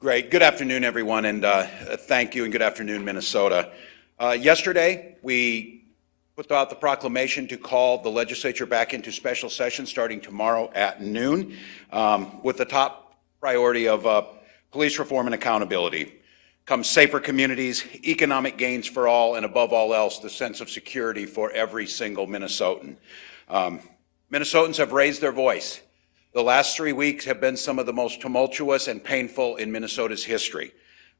Great. Good afternoon, everyone, and thank you, and good afternoon, Minnesota. Yesterday, we put out the proclamation to call the legislature back into special session starting tomorrow at noon with the top priority of police reform and accountability. Comes safer communities, economic gains for all, and above all else, the sense of security for every single Minnesotan. Minnesotans have raised their voice. The last 3 weeks have been some of the most tumultuous and painful in Minnesota's history.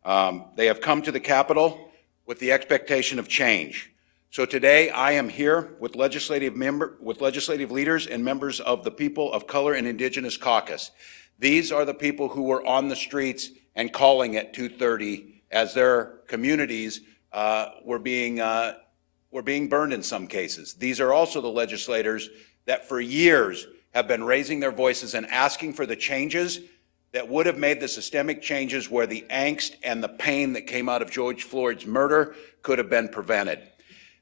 They have come to the Capitol with the expectation of change. So today I am here with legislative leaders and members of the People of Color and Indigenous Caucus. These are the people who were on the streets and calling at 2:30 as their communities were being burned in some cases. These are also the legislators that for years have been raising their voices and asking for the changes that would have made the systemic changes where the angst and the pain that came out of George Floyd's murder could have been prevented.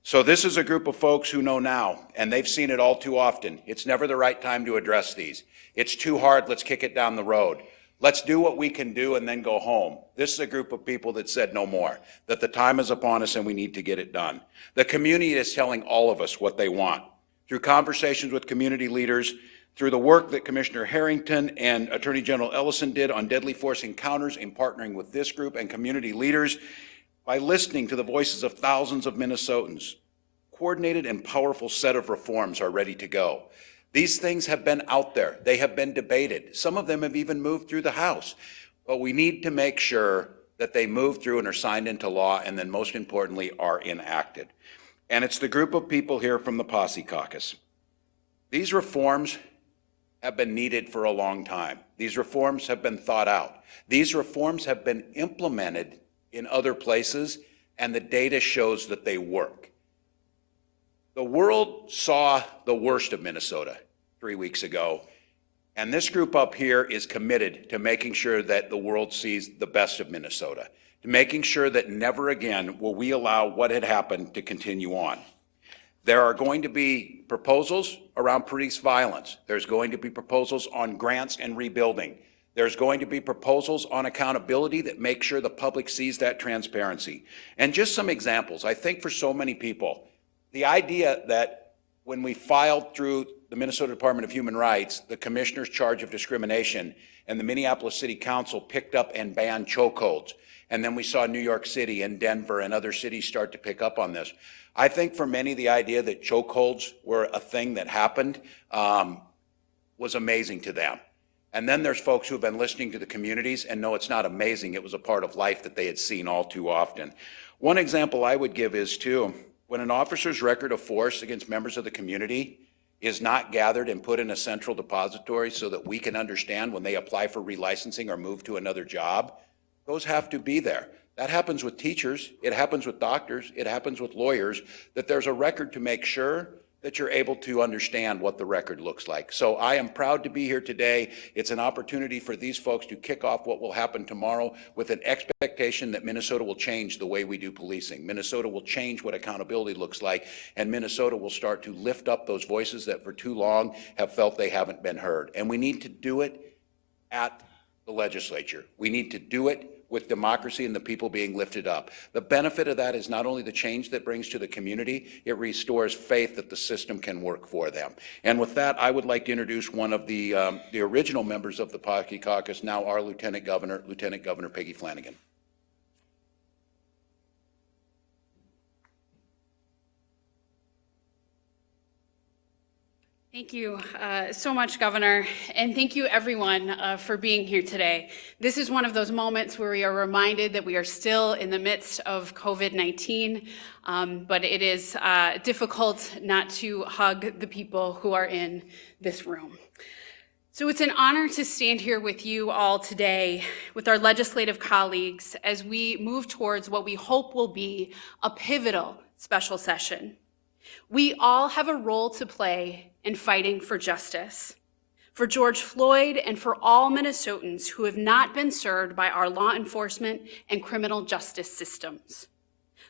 So this is a group of folks who know now, and they've seen it all too often. It's never the right time to address these. It's too hard, let's kick it down the road. Let's do what we can do and then go home. This is a group of people that said no more, that the time is upon us and we need to get it done. The community is telling all of us what they want. Through conversations with community leaders, through the work that Commissioner Harrington and Attorney General Ellison did on deadly force encounters in partnering with this group and community leaders, by listening to the voices of thousands of Minnesotans, coordinated and powerful set of reforms are ready to go. These things have been out there. They have been debated. Some of them have even moved through the House. But we need to make sure that they move through and are signed into law, and then most importantly, are enacted. And it's the group of people here from the Posse Caucus. These reforms have been needed for a long time. These reforms have been thought out. These reforms have been implemented in other places, and the data shows that they work. The world saw the worst of Minnesota 3 weeks ago, and this group up here is committed to making sure that the world sees the best of Minnesota, to making sure that never again will we allow what had happened to continue on. There are going to be proposals around police violence. There's going to be proposals on grants and rebuilding. There's going to be proposals on accountability that make sure the public sees that transparency. And just some examples. I think for so many people, the idea that when we filed through the Minnesota Department of Human Rights, the commissioner's charge of discrimination, and the Minneapolis City Council picked up and banned chokeholds, and then we saw New York City and Denver and other cities start to pick up on this. I think for many, the idea that chokeholds were a thing that happened was amazing to them. And then there's folks who have been listening to the communities and know it's not amazing, it was a part of life that they had seen all too often. One example I would give is too, when an officer's record of force against members of the community is not gathered and put in a central depository so that we can understand when they apply for relicensing or move to another job, those have to be there. That happens with teachers, it happens with doctors, it happens with lawyers, that there's a record to make sure that you're able to understand what the record looks like. So I am proud to be here today. It's an opportunity for these folks to kick off what will happen tomorrow with an expectation that Minnesota will change the way we do policing. Minnesota will change what accountability looks like, and Minnesota will start to lift up those voices that for too long have felt they haven't been heard. And we need to do it at the legislature. We need to do it with democracy and the people being lifted up. The benefit of that is not only the change that brings to the community, it restores faith that the system can work for them. And with that, I would like to introduce one of the original members of the Posse Caucus, now our Lieutenant Governor Peggy Flanagan. Thank you so much, Governor, and thank you everyone for being here today. This is one of those moments where we are reminded that we are still in the midst of COVID-19, but it is difficult not to hug the people who are in this room. So it's an honor to stand here with you all today, with our legislative colleagues, as we move towards what we hope will be a pivotal special session. We all have a role to play in fighting for justice, for George Floyd and for all Minnesotans who have not been served by our law enforcement and criminal justice systems.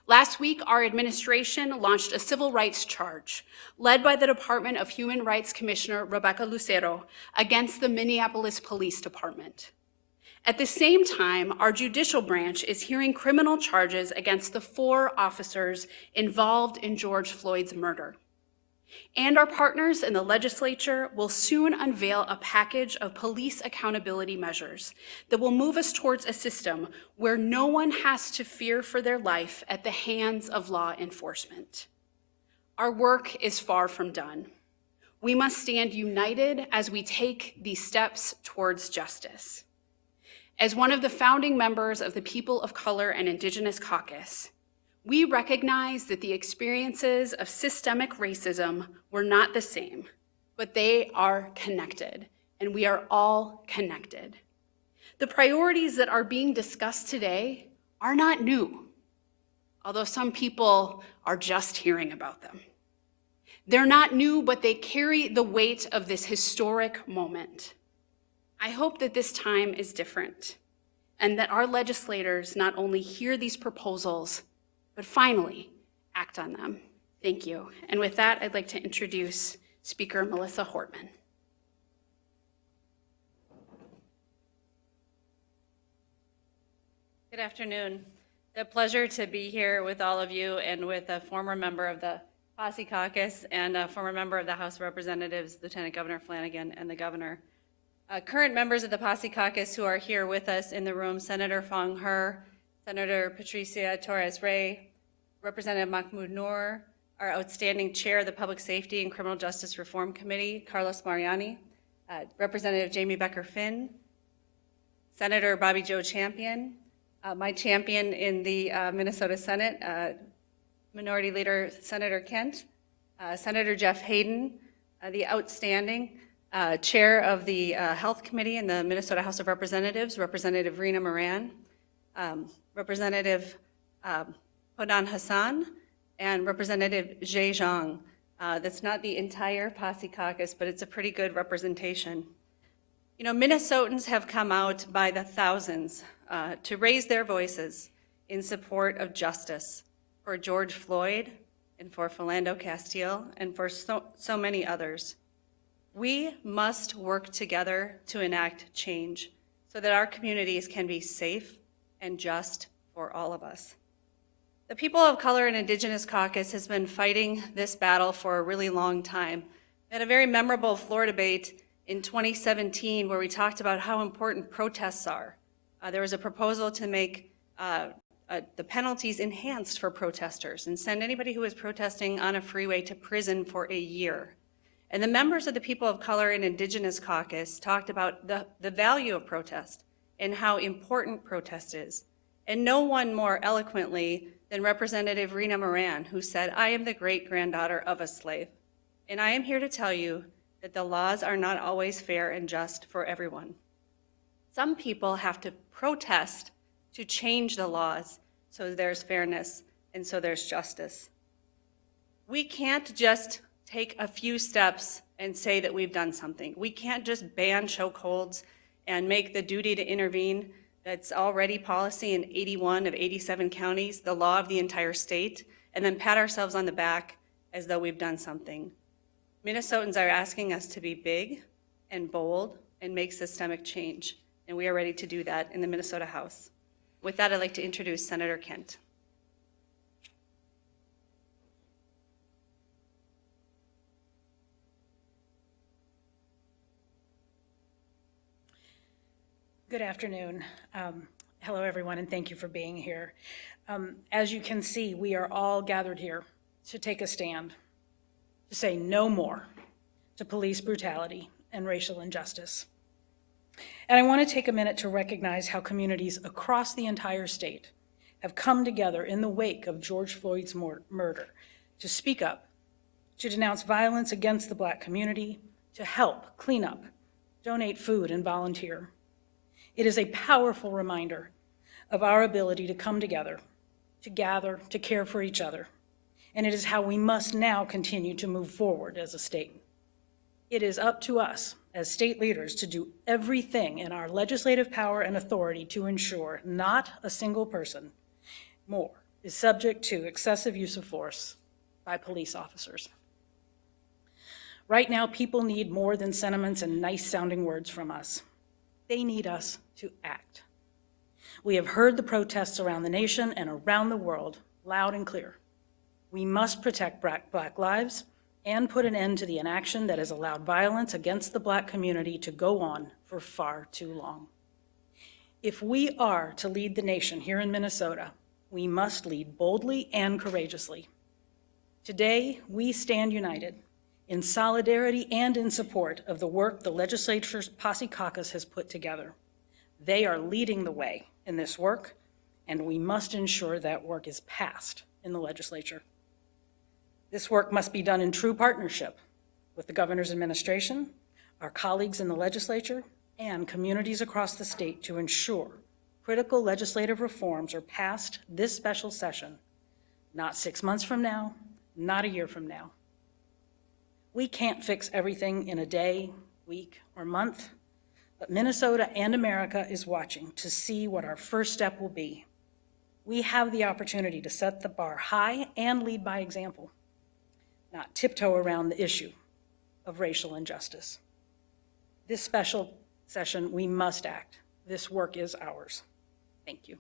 Last week, our administration launched a civil rights charge led by the Department of Human Rights Commissioner Rebecca Lucero against the Minneapolis Police Department. At the same time, our judicial branch is hearing criminal charges against the 4 officers involved in George Floyd's murder. And our partners in the legislature will soon unveil a package of police accountability measures that will move us towards a system where no one has to fear for their life at the hands of law enforcement. Our work is far from done. We must stand united as we take these steps towards justice. As one of the founding members of the People of Color and Indigenous Caucus, we recognize that the experiences of systemic racism were not the same, but they are connected, and we are all connected. The priorities that are being discussed today are not new, although some people are just hearing about them. They're not new, but they carry the weight of this historic moment. I hope that this time is different, and that our legislators not only hear these proposals, but finally act on them. Thank you. And with that, I'd like to introduce Speaker Melissa Hortman. Good afternoon. It's a pleasure to be here with all of you and with a former member of the Posse Caucus and a former member of the House of Representatives, Lieutenant Governor Flanagan, and the Governor. Current members of the Posse Caucus who are here with us in the room, Senator Fong He, Senator Patricia Torres-Ray, Representative Mahmoud Noor, our outstanding chair of the Public Safety and Criminal Justice Reform Committee, Carlos Mariani, Representative Jamie Becker-Finn, Senator Bobby Joe Champion, my champion in the Minnesota Senate, Minority Leader Senator Kent, Senator Jeff Hayden, the outstanding chair of the Health Committee in the Minnesota House of Representatives, Representative Rena Moran, Representative Hodan Hassan, and Representative Zhe Zhang. That's not the entire Posse Caucus, but it's a pretty good representation. You know, Minnesotans have come out by the thousands to raise their voices in support of justice for George Floyd and for Philando Castile and for so many others. We must work together to enact change so that our communities can be safe and just for all of us. The People of Color and Indigenous Caucus has been fighting this battle for a really long time. We had a very memorable floor debate in 2017 where we talked about how important protests are. There was a proposal to make the penalties enhanced for protesters and send anybody who was protesting on a freeway to prison for a year. And the members of the People of Color and Indigenous Caucus talked about the value of protest and how important protest is. And no one more eloquently than Representative Rena Moran, who said, "I am the great-granddaughter of a slave, and I am here to tell you that the laws are not always fair and just for everyone. Some people have to protest to change the laws so there's fairness and so there's justice. We can't just take a few steps and say that we've done something. We can't just ban chokeholds and make the duty to intervene that's already policy in 81 of 87 counties, the law of the entire state, and then pat ourselves on the back as though we've done something. Minnesotans are asking us to be big and bold and make systemic change, and we are ready to do that in the Minnesota House. With that, I'd like to introduce Senator Kent. Good afternoon. Hello, everyone, and thank you for being here. As you can see, we are all gathered here to take a stand, to say no more to police brutality and racial injustice. And I want to take a minute to recognize how communities across the entire state have come together in the wake of George Floyd's murder to speak up, to denounce violence against the Black community, to help clean up, donate food, and volunteer. It is a powerful reminder of our ability to come together, to gather, to care for each other. And it is how we must now continue to move forward as a state. It is up to us as state leaders to do everything in our legislative power and authority to ensure not a single person more is subject to excessive use of force by police officers. Right now, people need more than sentiments and nice-sounding words from us. They need us to act. We have heard the protests around the nation and around the world loud and clear. We must protect Black lives and put an end to the inaction that has allowed violence against the Black community to go on for far too long. If we are to lead the nation here in Minnesota, we must lead boldly and courageously. Today, we stand united in solidarity and in support of the work the legislature's Posse Caucus has put together. They are leading the way in this work, and we must ensure that work is passed in the legislature. This work must be done in true partnership with the governor's administration, our colleagues in the legislature, and communities across the state to ensure critical legislative reforms are passed this special session, not 6 months from now, not a year from now. We can't fix everything in a day, week, or month, but Minnesota and America is watching to see what our first step will be. We have the opportunity to set the bar high and lead by example, not tiptoe around the issue of racial injustice. This special session, we must act. This work is ours. Thank you.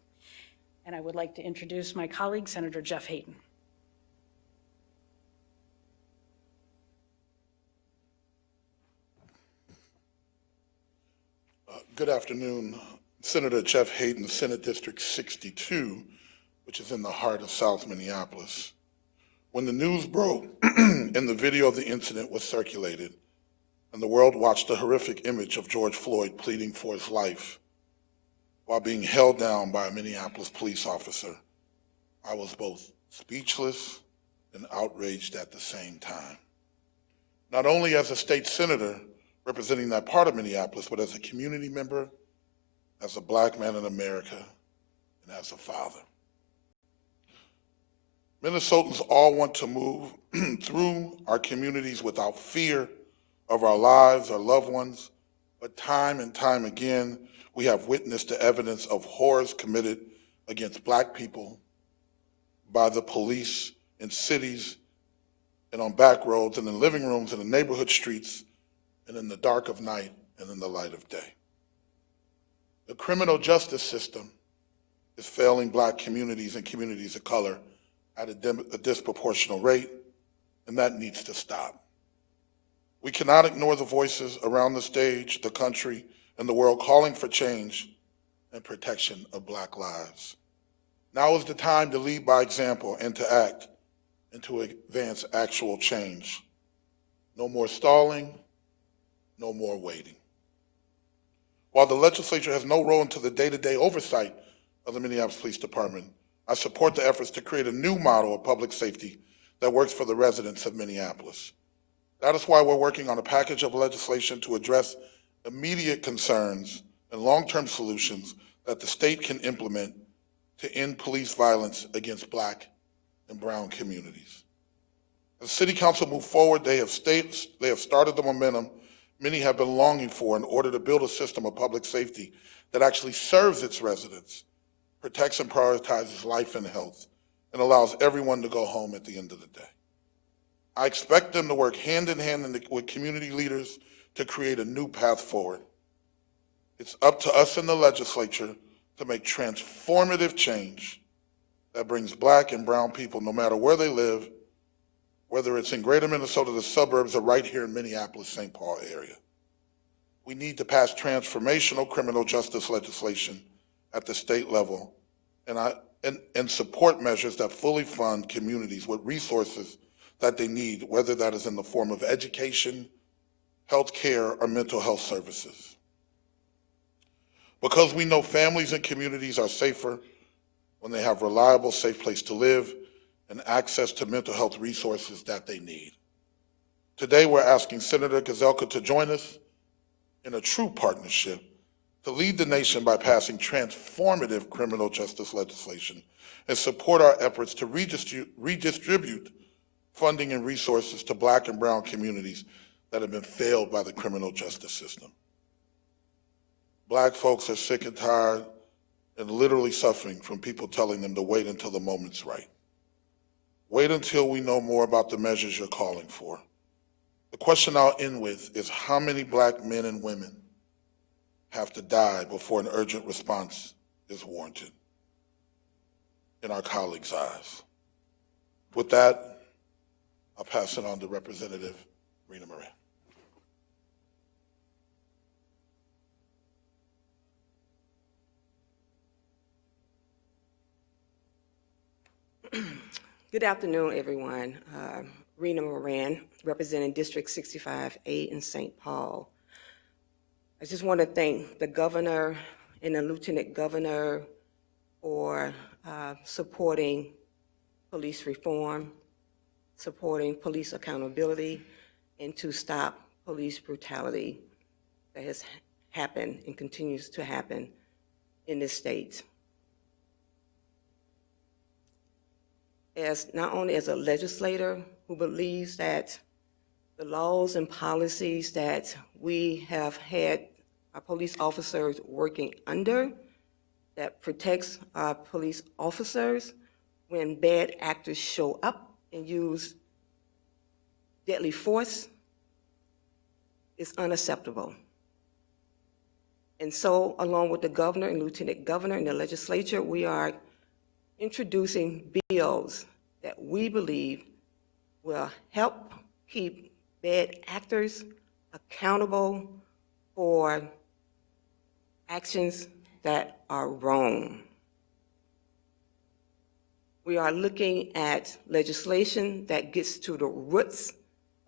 And I would like to introduce my colleague, Senator Jeff Hayden. Good afternoon. Senator Jeff Hayden, Senate District 62, which is in the heart of South Minneapolis. When the news broke and the video of the incident was circulated, and the world watched the horrific image of George Floyd pleading for his life while being held down by a Minneapolis police officer, I was both speechless and outraged at the same time. Not only as a state senator representing that part of Minneapolis, but as a community member, as a Black man in America, and as a father. Minnesotans all want to move through our communities without fear of our lives, our loved ones, but time and time again, we have witnessed the evidence of horrors committed against Black people by the police in cities and on back roads and in living rooms and in neighborhood streets and in the dark of night and in the light of day. The criminal justice system is failing Black communities and communities of color at a disproportional rate, and that needs to stop. We cannot ignore the voices around the stage, the country, and the world calling for change and protection of Black lives. Now is the time to lead by example and to act and to advance actual change. No more stalling, no more waiting. While the legislature has no role into the day-to-day oversight of the Minneapolis Police Department, I support the efforts to create a new model of public safety that works for the residents of Minneapolis. That is why we're working on a package of legislation to address immediate concerns and long-term solutions that the state can implement to end police violence against Black and brown communities. As City Council move forward, they have started the momentum many have been longing for in order to build a system of public safety that actually serves its residents, protects and prioritizes life and health, and allows everyone to go home at the end of the day. I expect them to work hand in hand with community leaders to create a new path forward. It's up to us in the legislature to make transformative change that brings Black and brown people, no matter where they live, whether it's in greater Minnesota, the suburbs, or right here in Minneapolis, St. Paul area. We need to pass transformational criminal justice legislation at the state level and support measures that fully fund communities with resources that they need, whether that is in the form of education, health care, or mental health services. Because we know families and communities are safer when they have reliable, safe place to live and access to mental health resources that they need. Today, we're asking Senator Gazelka to join us in a true partnership to lead the nation by passing transformative criminal justice legislation and support our efforts to redistribute funding and resources to Black and brown communities that have been failed by the criminal justice system. Black folks are sick and tired and literally suffering from people telling them to wait until the moment's right. Wait until we know more about the measures you're calling for. The question I'll end with is how many Black men and women have to die before an urgent response is warranted in our colleagues' eyes. With that, I'll pass it on to Representative Rena Moran. Good afternoon, everyone. Rena Moran, representing District 65A in St. Paul. I just want to thank the governor and the lieutenant governor for supporting police reform, supporting police accountability, and to stop police brutality that has happened and continues to happen in this state. As not only as a legislator who believes that the laws and policies that we have had our police officers working under, that protects our police officers when bad actors show up and use deadly force, is unacceptable. And so, along with the governor and lieutenant governor and the legislature, we are introducing bills that we believe will help keep bad actors accountable for actions that are wrong. We are looking at legislation that gets to the roots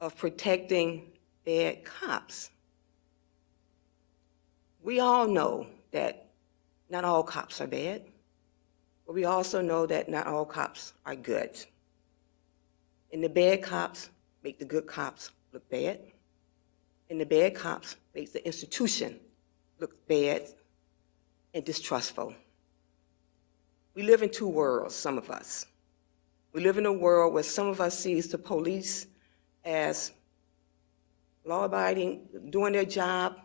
of protecting bad cops. We all know that not all cops are bad. But we also know that not all cops are good. And the bad cops make the good cops look bad. And the bad cops make the institution look bad and distrustful. We live in two worlds, some of us. We live in a world where some of us sees the police as law-abiding, doing their job,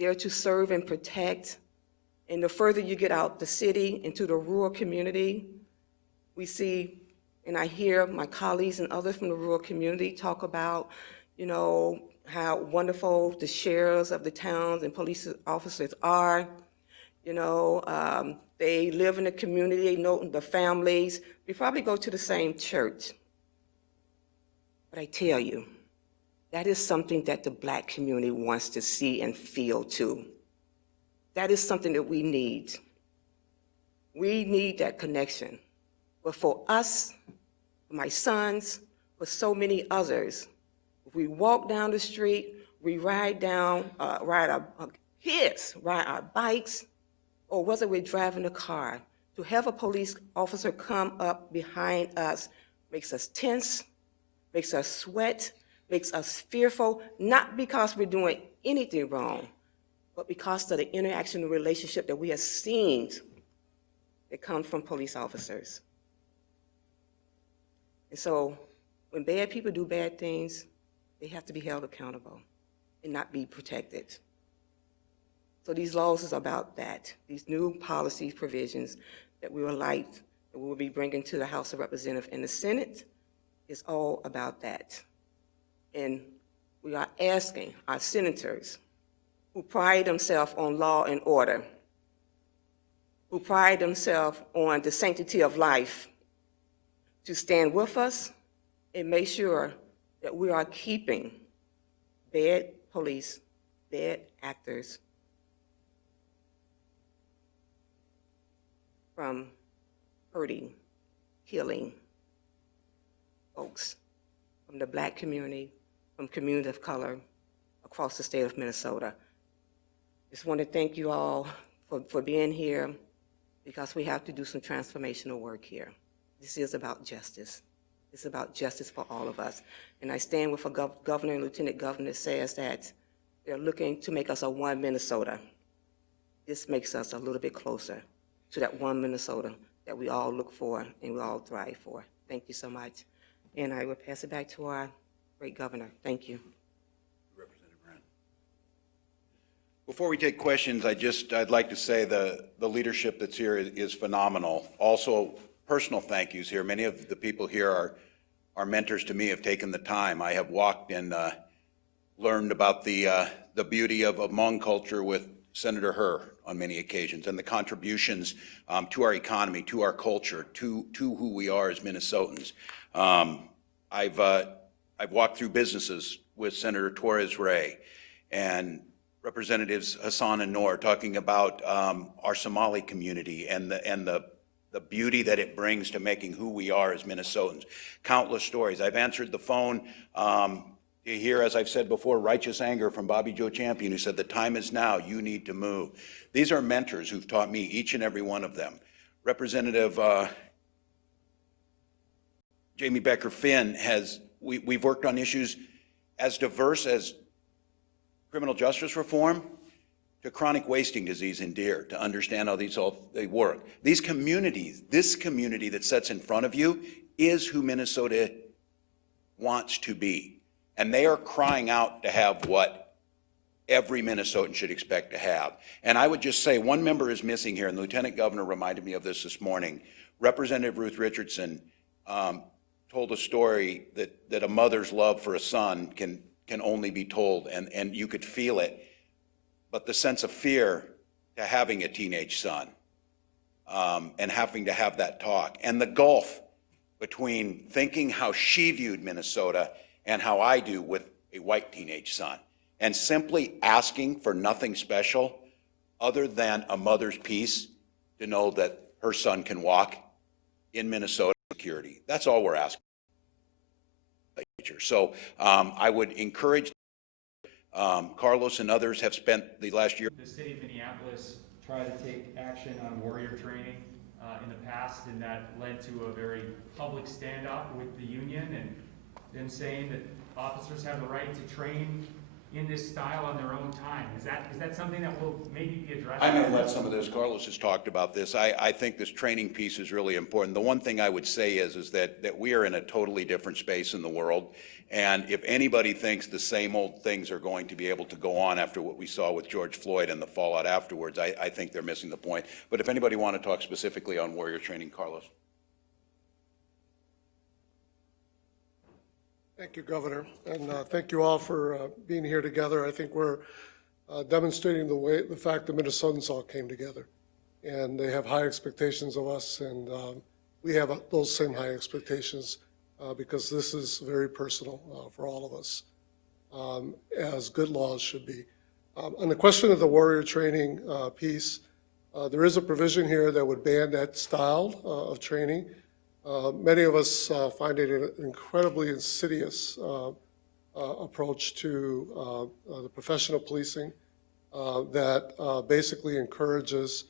there to serve and protect. And the further you get out the city into the rural community, we see, and I hear my colleagues and others from the rural community talk about, you know, how wonderful the sheriffs of the towns and police officers are. You know, they live in the community, they know the families. We probably go to the same church. But I tell you, that is something that the Black community wants to see and feel too. That is something that we need. We need that connection. But for us, my sons, for so many others, if we walk down the street, we ride our kids, ride our bikes, or whether we're driving a car, to have a police officer come up behind us makes us tense, makes us sweat, makes us fearful, not because we're doing anything wrong, but because of the interaction and relationship that we have seen that comes from police officers. And so when bad people do bad things, they have to be held accountable and not be protected. So these laws is about that. These new policy provisions that we will be bringing to the House of Representatives and the Senate is all about that. And we are asking our senators who pride themselves on law and order, who pride themselves on the sanctity of life, to stand with us and make sure that we are keeping bad police, bad actors from hurting, killing folks from the Black community, from communities of color across the state of Minnesota. Just want to thank you all for being here, because we have to do some transformational work here. This is about justice. It's about justice for all of us. And I stand with a governor and lieutenant governor that says that they're looking to make us a one Minnesota. This makes us a little bit closer to that one Minnesota that we all look for and we all thrive for. Thank you so much. And I will pass it back to our great governor. Thank you. Representative Brand. Before we take questions, I'd like to say the leadership that's here is phenomenal. Also, personal thank yous here. Many of the people here are mentors to me, have taken the time. I have walked and learned about the beauty of Hmong culture with Senator Herr on many occasions, and the contributions to our economy, to our culture, to who we are as Minnesotans. I've walked through businesses with Senator Torres Ray and Representatives Hassan and Noor talking about our Somali community and the beauty that it brings to making who we are as Minnesotans. Countless stories. I've answered the phone to hear, as I've said before, righteous anger from Bobby Joe Champion, who said, the time is now, you need to move. These are mentors who've taught me, each and every one of them. Representative Jamie Becker Finn we've worked on issues as diverse as criminal justice reform to chronic wasting disease in deer, to understand how they work. These communities, this community that sits in front of you is who Minnesota wants to be. And they are crying out to have what every Minnesotan should expect to have. And I would just say one member is missing here, and the Lieutenant Governor reminded me of this morning. Representative Ruth Richardson told a story that a mother's love for a son can only be told, and you could feel it. But the sense of fear to having a teenage son and having to have that talk, and the gulf between thinking how she viewed Minnesota and how I do with a white teenage son, and simply asking for nothing special other than a mother's peace to know that her son can walk in Minnesota security. That's all we're asking. So I would encourage, Carlos and others have spent the last year. The city of Minneapolis tried to take action on warrior training in the past, and that led to a very public standoff with the union and them saying that officers have the right to train in this style on their own time. Is that something that will maybe be addressed? I may let some of this, Carlos has talked about this. I think this training piece is really important. The one thing I would say is that we are in a totally different space in the world. And if anybody thinks the same old things are going to be able to go on after what we saw with George Floyd and the fallout afterwards, I think they're missing the point. But if anybody want to talk specifically on warrior training, Carlos. Thank you, Governor, and thank you all for being here together. I think we're demonstrating the fact that Minnesotans all came together, and they have high expectations of us, and we have those same high expectations because this is very personal for all of us, as good laws should be. On the question of the warrior training piece, there is a provision here that would ban that style of training. Many of us find it an incredibly insidious approach to the professional policing that basically encourages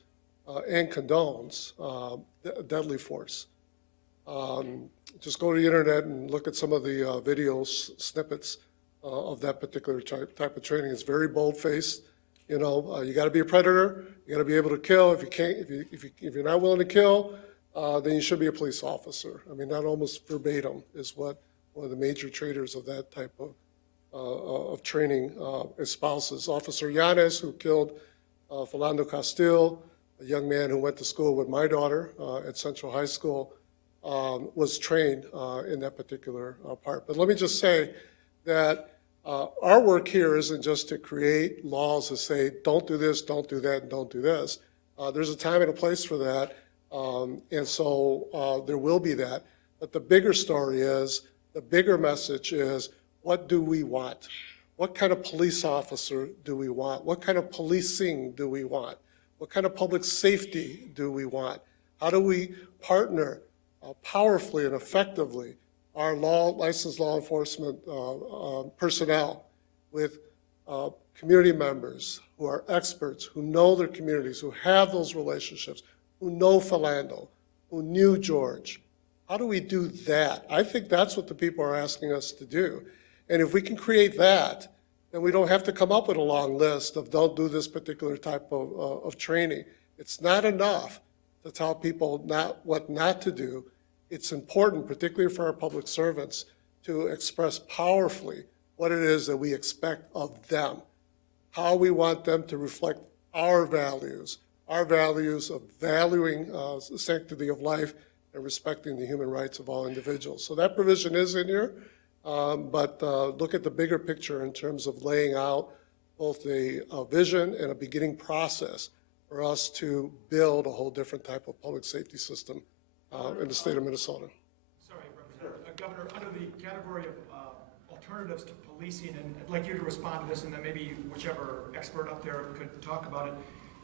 and condones deadly force. Just go to the internet and look at some of the video snippets of that particular type of training. It's very bold-faced. You know, you got to be a predator. You got to be able to kill. If you can't, if you're not willing to kill, then you should be a police officer. I mean, that almost verbatim is what one of the major traders of that type of training espouses. Officer Yanes, who killed Philando Castile, a young man who went to school with my daughter at Central High School, was trained in that particular part. But let me just say that our work here isn't just to create laws that say, don't do this, don't do that, and don't do this. There's a time and a place for that. And so there will be that. But the bigger story is, the bigger message is, what do we want? What kind of police officer do we want? What kind of policing do we want? What kind of public safety do we want? How do we partner powerfully and effectively our licensed law enforcement personnel with community members who are experts, who know their communities, who have those relationships, who know Philando, who knew George? How do we do that? I think that's what the people are asking us to do. And if we can create that, then we don't have to come up with a long list of don't do this particular type of training. It's not enough to tell people what not to do. It's important, particularly for our public servants, to express powerfully what it is that we expect of them, how we want them to reflect our values of valuing the sanctity of life and respecting the human rights of all individuals. So that provision is in here, but look at the bigger picture in terms of laying out both a vision and a beginning process for us to build a whole different type of public safety system in the state of Minnesota. Sorry, Representative. Governor, under the category of alternatives to policing, and I'd like you to respond to this, and then maybe whichever expert up there could talk about it.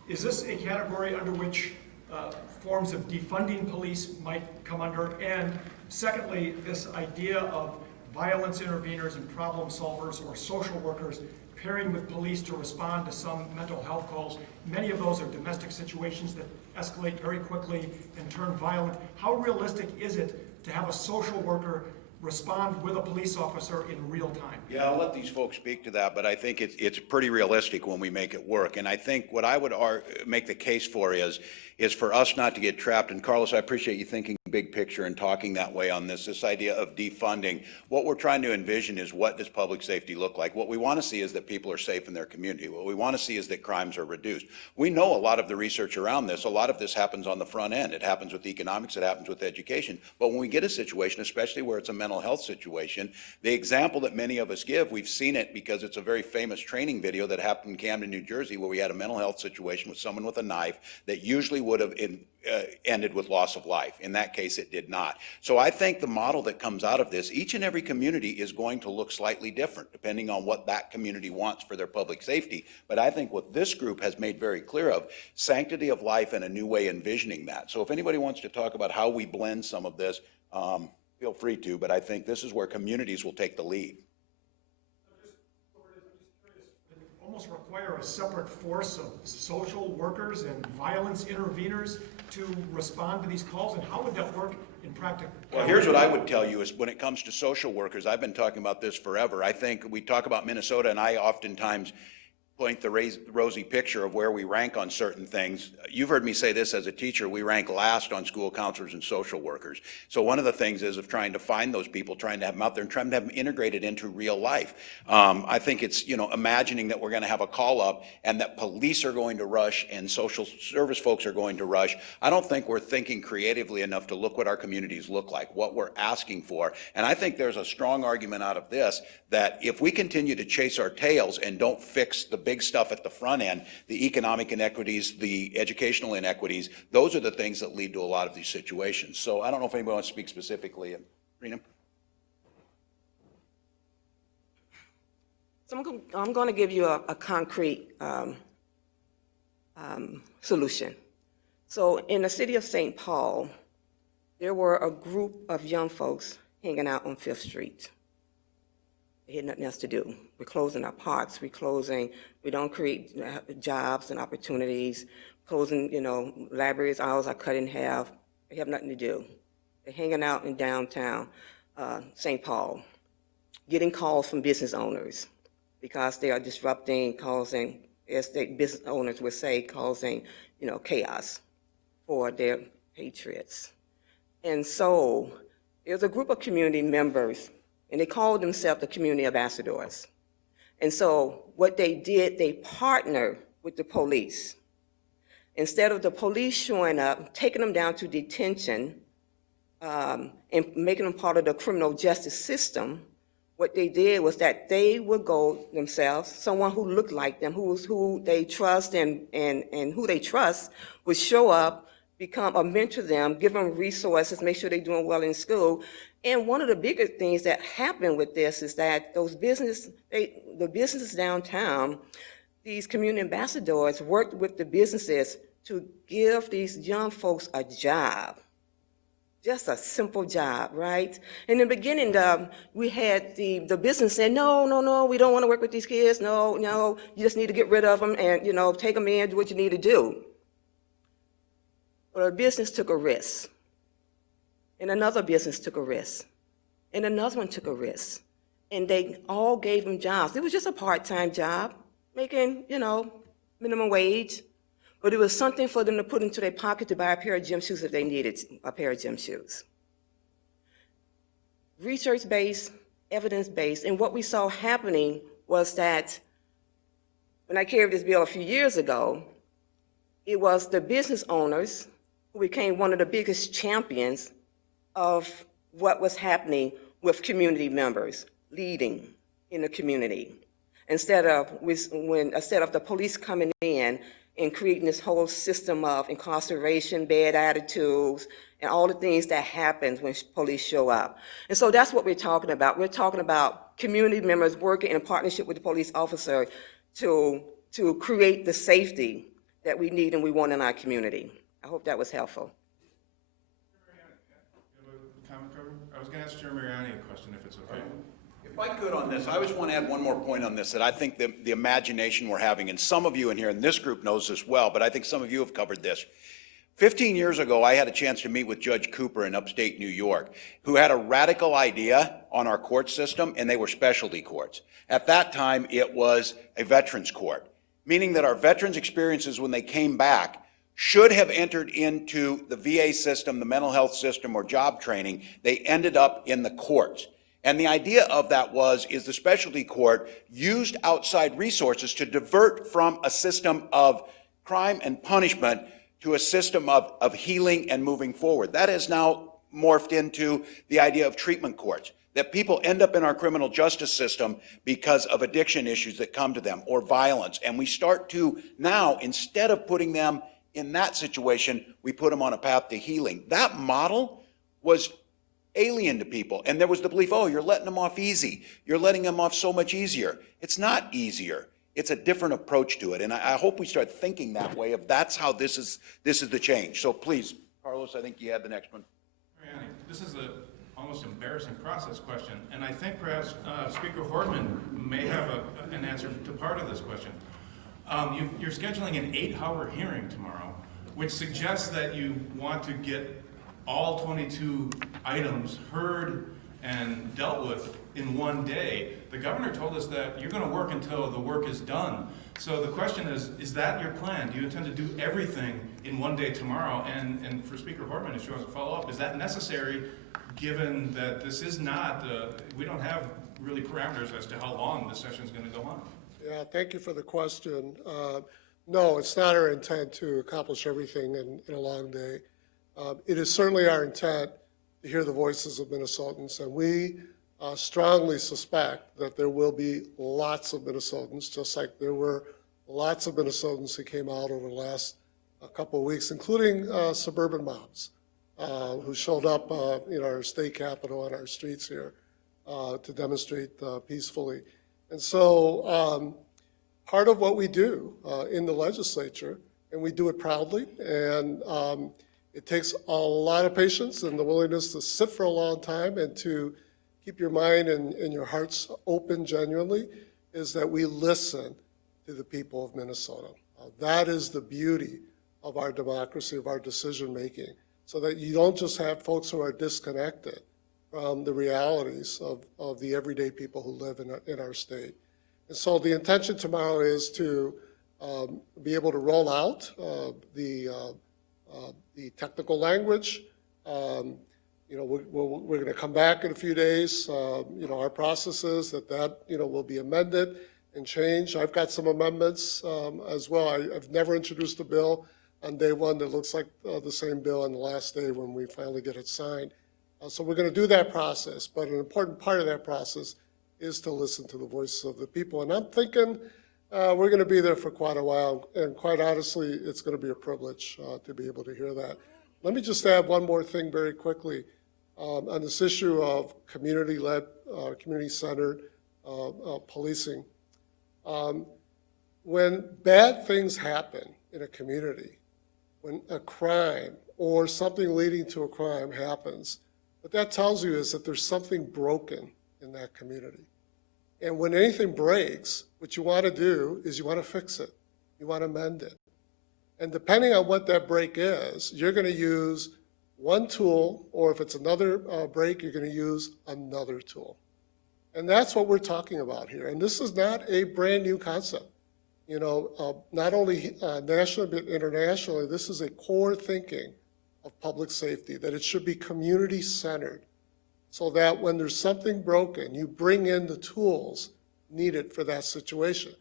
Is this a category under which forms of defunding police might come under? And secondly, this idea of violence interveners and problem solvers or social workers pairing with police to respond to some mental health calls. Many of those are domestic situations that escalate very quickly and turn violent. How realistic is it to have a social worker respond with a police officer in real time? Yeah, I'll let these folks speak to that, but I think it's pretty realistic when we make it work. And I think what I would make the case for is for us not to get trapped. And Carlos, I appreciate you thinking big picture and talking that way on this idea of defunding. What we're trying to envision is, what does public safety look like? What we want to see is that people are safe in their community. What we want to see is that crimes are reduced. We know a lot of the research around this. A lot of this happens on the front end. It happens with economics. It happens with education. But when we get a situation, especially where it's a mental health situation, the example that many of us give, we've seen it because it's a very famous training video that happened in Camden, New Jersey, where we had a mental health situation with someone with a knife that usually would have ended with loss of life. In that case, it did not. So I think the model that comes out of this, each and every community is going to look slightly different depending on what that community wants for their public safety. But I think what this group has made very clear of, sanctity of life and a new way envisioning that. So if anybody wants to talk about how we blend some of this, feel free to, but I think this is where communities will take the lead. Almost require a separate force of social workers and violence interveners to respond to these calls, and how would that work in practice? Well, here's what I would tell you is, when it comes to social workers, I've been talking about this forever. I think we talk about Minnesota, and I oftentimes point the rosy picture of where we rank on certain things. You've heard me say this as a teacher, we rank last on school counselors and social workers. So one of the things is of trying to find those people, trying to have them out there and trying to have them integrated into real life. I think it's, imagining that we're going to have a call up and that police are going to rush and social service folks are going to rush. I don't think we're thinking creatively enough to look what our communities look like, what we're asking for. And I think there's a strong argument out of this that if we continue to chase our tails and don't fix the big stuff at the front end, the economic inequities, the educational inequities, those are the things that lead to a lot of these situations. So I don't know if anybody wants to speak specifically. Rena? So I'm going to give you a concrete solution. So in the city of St. Paul, there were a group of young folks hanging out on 5th Street. They had nothing else to do. We're closing our parks, we don't create jobs and opportunities, closing, libraries hours are cut in half. They have nothing to do. They're hanging out in downtown St. Paul, getting calls from business owners because they are disrupting, causing, as the business owners would say, causing, chaos for their patriots. And so there's a group of community members, and they called themselves the community ambassadors. And so what they did, they partnered with the police. Instead of the police showing up, taking them down to detention, and making them part of the criminal justice system, what they did was that they would go themselves, someone who looked like them, who they trust and who they trust would show up, become a mentor to them, give them resources, make sure they're doing well in school. And one of the bigger things that happened with this is that the businesses downtown, these community ambassadors worked with the businesses to give these young folks a job. Just a simple job, right? In the beginning, we had the business saying, no, we don't want to work with these kids. No, you just need to get rid of them and, take them in, do what you need to do. But a business took a risk. And another business took a risk. And another one took a risk. And they all gave them jobs. It was just a part-time job, making, minimum wage. But it was something for them to put into their pocket to buy a pair of gym shoes if they needed a pair of gym shoes. Research-based, evidence-based, and what we saw happening was that when I carried this bill a few years ago, it was the business owners who became one of the biggest champions of what was happening with community members leading in the community. instead of the police coming in and creating this whole system of incarceration, bad attitudes, and all the things that happens when police show up. And so that's what we're talking about. We're talking about community members working in partnership with the police officer to create the safety that we need and we want in our community. I hope that was helpful. I was going to ask Chair Mariani a question, if it's okay. If I could on this, I just want to add one more point on this, that I think the imagination we're having, and some of you in here in this group knows this well, but I think some of you have covered this. 15 years ago, I had a chance to meet with Judge Cooper in upstate New York, who had a radical idea on our court system, and they were specialty courts. At that time, it was a veterans court, meaning that our veterans' experiences when they came back should have entered into the VA system, the mental health system, or job training. They ended up in the courts. And the idea of that is the specialty court used outside resources to divert from a system of crime and punishment to a system of healing and moving forward. That has now morphed into the idea of treatment courts, that people end up in our criminal justice system because of addiction issues that come to them or violence. And we start to now, instead of putting them in that situation, we put them on a path to healing. That model was alien to people. And there was the belief, oh, you're letting them off easy. You're letting them off so much easier. It's not easier. It's a different approach to it. And I hope we start thinking that way, of that's how this is the change. So please, Carlos, I think you had the next one. Mariani, this is a almost embarrassing process question, and I think perhaps Speaker Hortman may have an answer to part of this question. You're scheduling an 8-hour hearing tomorrow, which suggests that you want to get all 22 items heard and dealt with in one day. The governor told us that you're going to work until the work is done. So the question is that your plan? Do you intend to do everything in one day tomorrow? And for Speaker Hortman, if she wants to follow up, is that necessary given that this is not, we don't have really parameters as to how long the session is going to go on? Yeah, thank you for the question. No, it's not our intent to accomplish everything in a long day. It is certainly our intent to hear the voices of Minnesotans, and we strongly suspect that there will be lots of Minnesotans, just like there were lots of Minnesotans who came out over the last couple of weeks, including suburban moms who showed up in our state capitol on our streets here to demonstrate peacefully. And so part of what we do in the legislature, and we do it proudly, and it takes a lot of patience and the willingness to sit for a long time and to keep your mind and your hearts open genuinely, is that we listen to the people of Minnesota. That is the beauty of our democracy, of our decision-making, so that you don't just have folks who are disconnected from the realities of the everyday people who live in our state. And so the intention tomorrow is to be able to roll out the technical language. We're going to come back in a few days. Our process is that will be amended and changed. I've got some amendments as well. I've never introduced a bill on day one that looks like the same bill on the last day when we finally get it signed. So we're going to do that process, but an important part of that process is to listen to the voices of the people. And I'm thinking we're going to be there for quite a while, and quite honestly, it's going to be a privilege to be able to hear that. Let me just add one more thing very quickly on this issue of community-led, community-centered policing. When bad things happen in a community, when a crime or something leading to a crime happens, what that tells you is that there's something broken in that community. And when anything breaks, what you want to do is you want to fix it. You want to mend it. And depending on what that break is, you're going to use one tool, or if it's another break, you're going to use another tool. And that's what we're talking about here. And this is not a brand new concept. Not only nationally, but internationally, this is a core thinking of public safety, that it should be community-centered, so that when there's something broken, you bring in the tools needed for that situation.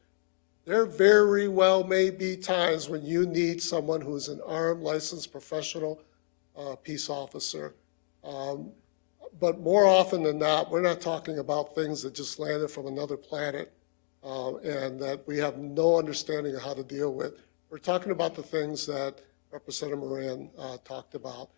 There very well may be times when you need someone who's an armed, licensed, professional peace officer. But more often than not, we're not talking about things that just landed from another planet and that we have no understanding of how to deal with. We're talking about the things that Representative Moran talked about.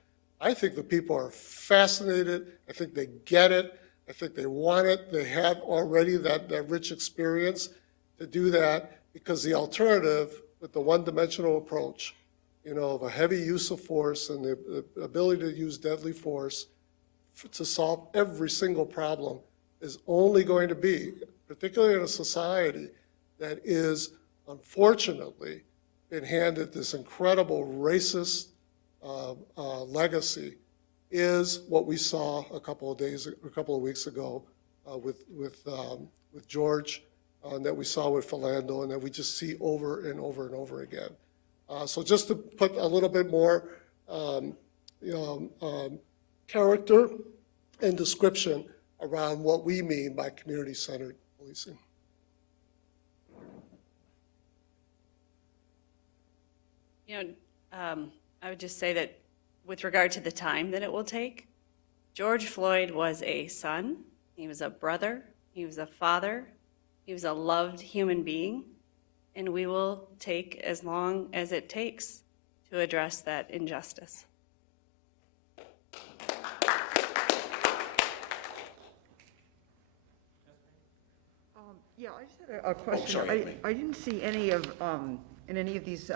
I think the people are fascinated. I think they get it. I think they want it. They have already that rich experience to do that, because the alternative with the one-dimensional approach, of a heavy use of force and the ability to use deadly force to solve every single problem is only going to be, particularly in a society that is unfortunately been handed this incredible racist legacy, is what we saw a couple of weeks ago with George, and that we saw with Philando, and that we just see over and over and over again. So just to put a little bit more character and description around what we mean by community-centered policing. I would just say that with regard to the time that it will take, George Floyd was a son, he was a brother, he was a father, he was a loved human being, and we will take as long as it takes to address that injustice. Yeah, I just had a question. sorry, I didn't see any of, in any of these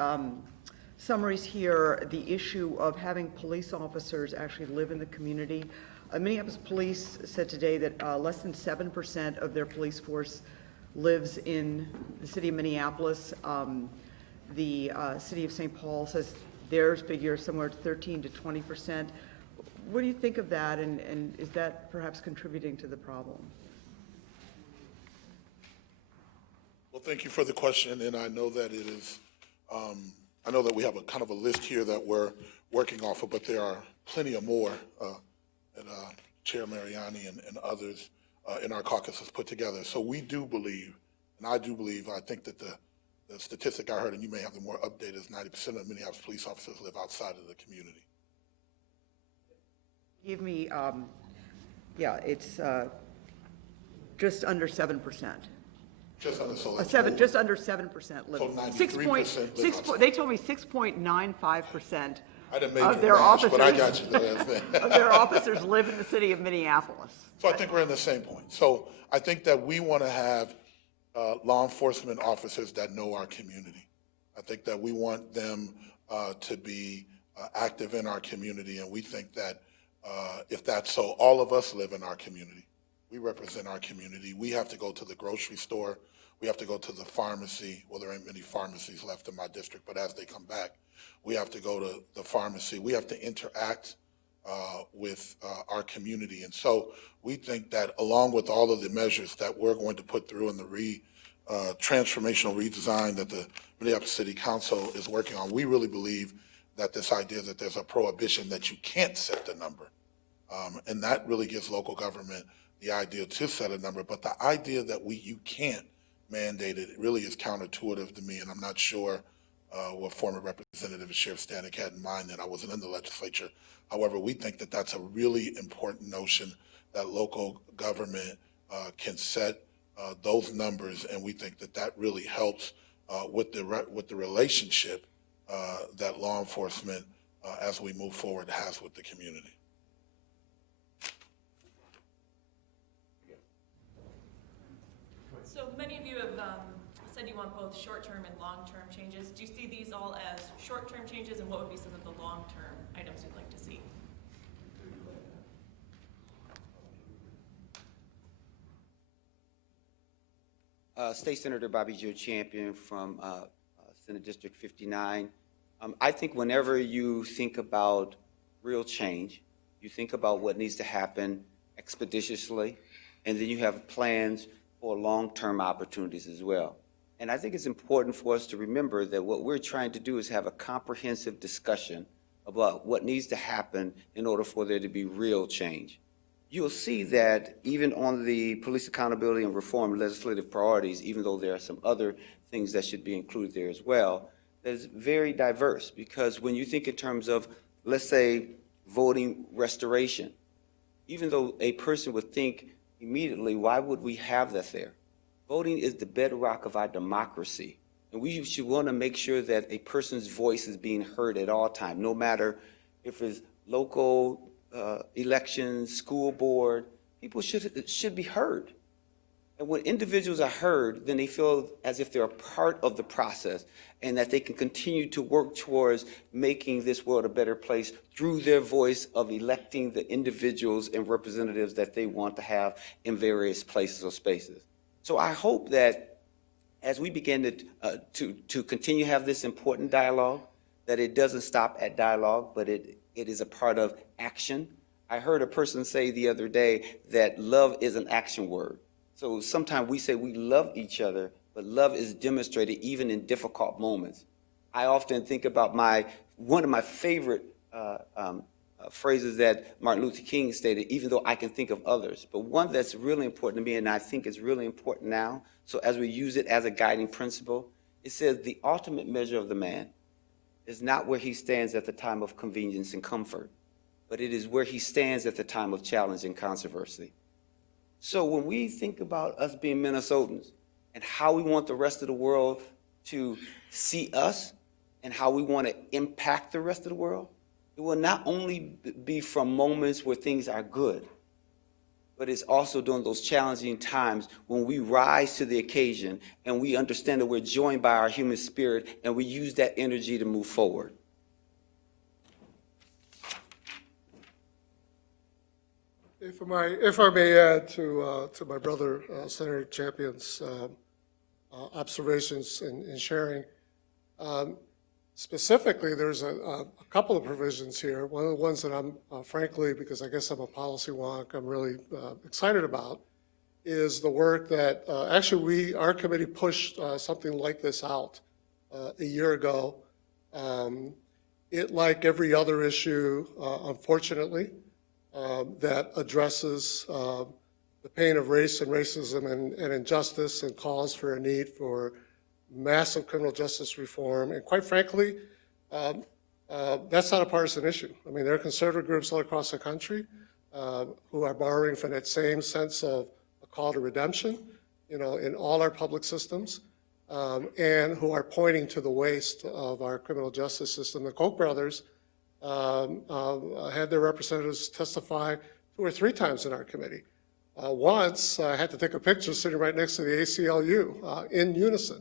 summaries here, the issue of having police officers actually live in the community. Minneapolis Police said today that less than 7% of their police force lives in the city of Minneapolis. The city of St. Paul says theirs figure somewhere 13 to 20%. What do you think of that, and is that perhaps contributing to the problem? Well, thank you for the question, and I know that it is, I know that we have a kind of a list here that we're working off of, but there are plenty of more that Chair Mariani and others in our caucus has put together. So we do believe, and I do believe, I think that the statistic I heard, and you may have the more updated, is 90% of Minneapolis police officers live outside of the community. Give me, yeah, it's just under 7%. Just under, so like Just under 7% live. So 93% live outside. They told me 6.95% I didn't of major their in math, but I officers, got you. of their officers live in the city of Minneapolis. So I think we're in the same point. So I think that we want to have law enforcement officers that know our community. I think that we want them to be active in our community, and we think that if that's so, all of us live in our community. We represent our community. We have to go to the grocery store. We have to go to the pharmacy. Well, there ain't many pharmacies left in my district, but as they come back, we have to go to the pharmacy. We have to interact with our community. And so we think that along with all of the measures that we're going to put through in the transformational redesign that the Minneapolis City Council is working on, we really believe that this idea that there's a prohibition that you can't set the number, and that really gives local government the idea to set a number, but the idea that you can't mandate it really is counterintuitive to me, and I'm not sure what former Representative Sheriff Stanek had in mind, that I wasn't in the legislature. However, we think that that's a really important notion, that local government can set those numbers, and we think that that really helps with the relationship that law enforcement, as we move forward, has with the community. So many of you have said you want both short-term and long-term changes. Do you see these all as short-term changes, and what would be some of the long-term items you'd like to see? State Senator Bobby Joe Champion from Senate District 59. I think whenever you think about real change, you think about what needs to happen expeditiously, and then you have plans for long-term opportunities as well. And I think it's important for us to remember that what we're trying to do is have a comprehensive discussion about what needs to happen in order for there to be real change. You'll see that even on the police accountability and reform legislative priorities, even though there are some other things that should be included there as well, that is very diverse, because when you think in terms of, let's say, voting restoration, even though a person would think immediately, why would we have that there? Voting is the bedrock of our democracy. And we should want to make sure that a person's voice is being heard at all times, no matter if it's local elections, school board. People should be heard. And when individuals are heard, then they feel as if they're a part of the process and that they can continue to work towards making this world a better place through their voice of electing the individuals and representatives that they want to have in various places or spaces. So I hope that as we begin to continue to have this important dialogue, that it doesn't stop at dialogue, but it is a part of action. I heard a person say the other day that love is an action word. So sometimes we say we love each other, but love is demonstrated even in difficult moments. I often think about one of my favorite phrases that Martin Luther King stated, even though I can think of others, but one that's really important to me and I think is really important now, so as we use it as a guiding principle, it says the ultimate measure of the man is not where he stands at the time of convenience and comfort, but it is where he stands at the time of challenge and controversy. So when we think about us being Minnesotans and how we want the rest of the world to see us and how we want to impact the rest of the world, it will not only be from moments where things are good, but it's also during those challenging times when we rise to the occasion and we understand that we're joined by our human spirit and we use that energy to move forward. If I may add to my brother, Senator Champion's observations and sharing, specifically, there's a couple of provisions here. One of the ones that I'm, frankly, because I guess I'm a policy wonk, I'm really excited about, is the work that, actually, our committee pushed something like this out a year ago. It, like every other issue, unfortunately, that addresses the pain of race and racism and injustice and calls for a need for massive criminal justice reform. And quite frankly, that's not a partisan issue. I mean, there are conservative groups all across the country who are borrowing from that same sense of a call to redemption, in all our public systems, and who are pointing to the waste of our criminal justice system. The Koch brothers had their representatives testify 2 or 3 times in our committee. Once, I had to take a picture sitting right next to the ACLU in unison.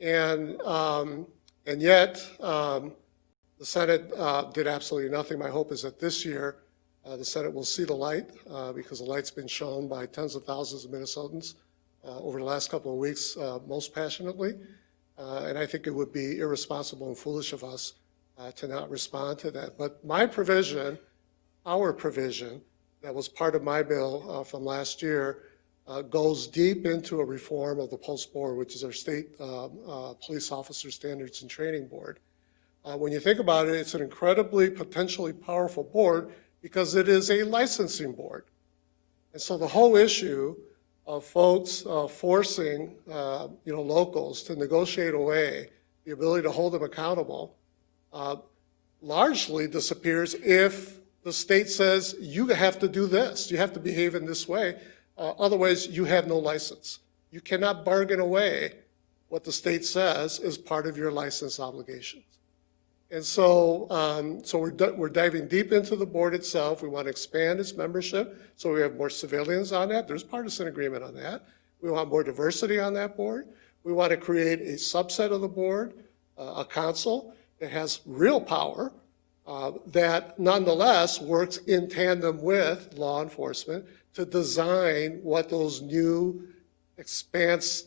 And yet, the Senate did absolutely nothing. My hope is that this year, the Senate will see the light because the light's been shown by tens of thousands of Minnesotans over the last couple of weeks most passionately. And I think it would be irresponsible and foolish of us to not respond to that. But my provision, our provision, that was part of my bill from last year, goes deep into a reform of the Post Board, which is our state police officer standards and training board. When you think about it, it's an incredibly potentially powerful board because it is a licensing board. And so the whole issue of folks forcing locals to negotiate away the ability to hold them accountable largely disappears if the state says you have to do this, you have to behave in this way, otherwise you have no license. You cannot bargain away what the state says is part of your license obligations. And so, we're diving deep into the board itself. We want to expand its membership so we have more civilians on that. There's partisan agreement on that. We want more diversity on that board. We want to create a subset of the board, a council that has real power, that nonetheless works in tandem with law enforcement to design what those new designs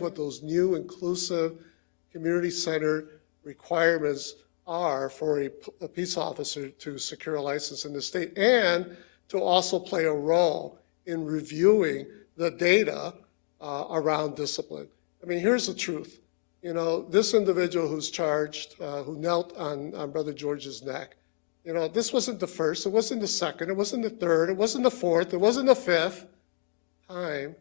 what those new inclusive, community-centered requirements are for a peace officer to secure a license in the state, and to also play a role in reviewing the data around discipline. I mean, here's the truth. This individual who's charged, who knelt on Brother George's neck, this wasn't the first, it wasn't the second, it wasn't the third, it wasn't the fourth, it wasn't the fifth time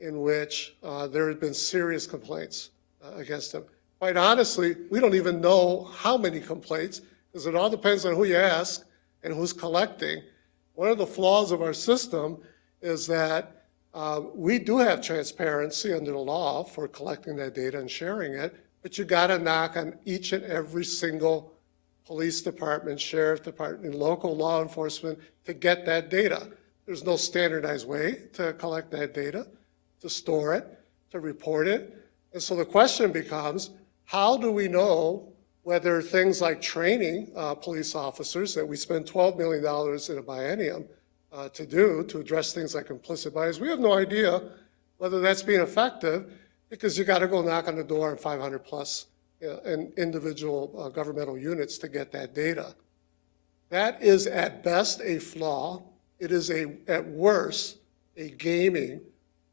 in which there had been serious complaints against him. Quite honestly, we don't even know how many complaints, because it all depends on who you ask and who's collecting. One of the flaws of our system is that We do have transparency under the law for collecting that data and sharing it, but you got to knock on each and every single police department, sheriff department, and local law enforcement to get that data. There's no standardized way to collect that data, to store it, to report it. And so the question becomes, how do we know whether things like training police officers that we spend $12 million in a biennium to do to address things like implicit bias, we have no idea whether that's being effective, because you got to go knock on the door in 500 plus in individual governmental units to get that data. That is at best a flaw. It is at worst a gaming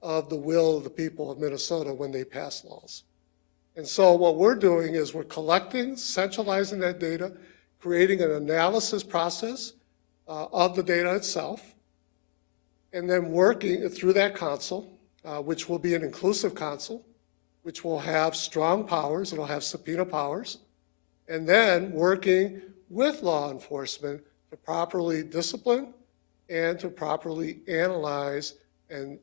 of the will of the people of Minnesota when they pass laws. And so what we're doing is we're collecting, centralizing that data, creating an analysis process of the data itself, and then working through that council, which will be an inclusive council, which will have strong powers, it'll have subpoena powers, and then working with law enforcement to properly discipline and to properly analyze and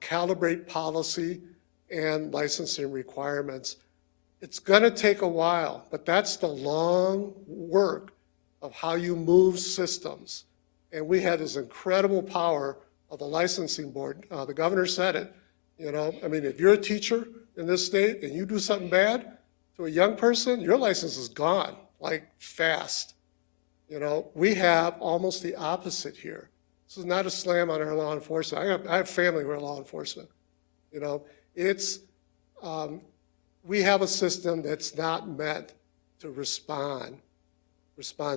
calibrate policy and licensing requirements. It's going to take a while, but that's the long work of how you move systems. And we have this incredible power of the licensing board. The governor said it, you know, I mean, if you're a teacher in this state and you do something bad to a young person, your license is gone, like fast. You know, we have almost the opposite here. This is not a slam on our law enforcement. I have family who are law enforcement. You know, it's, we have a system that's not meant to respond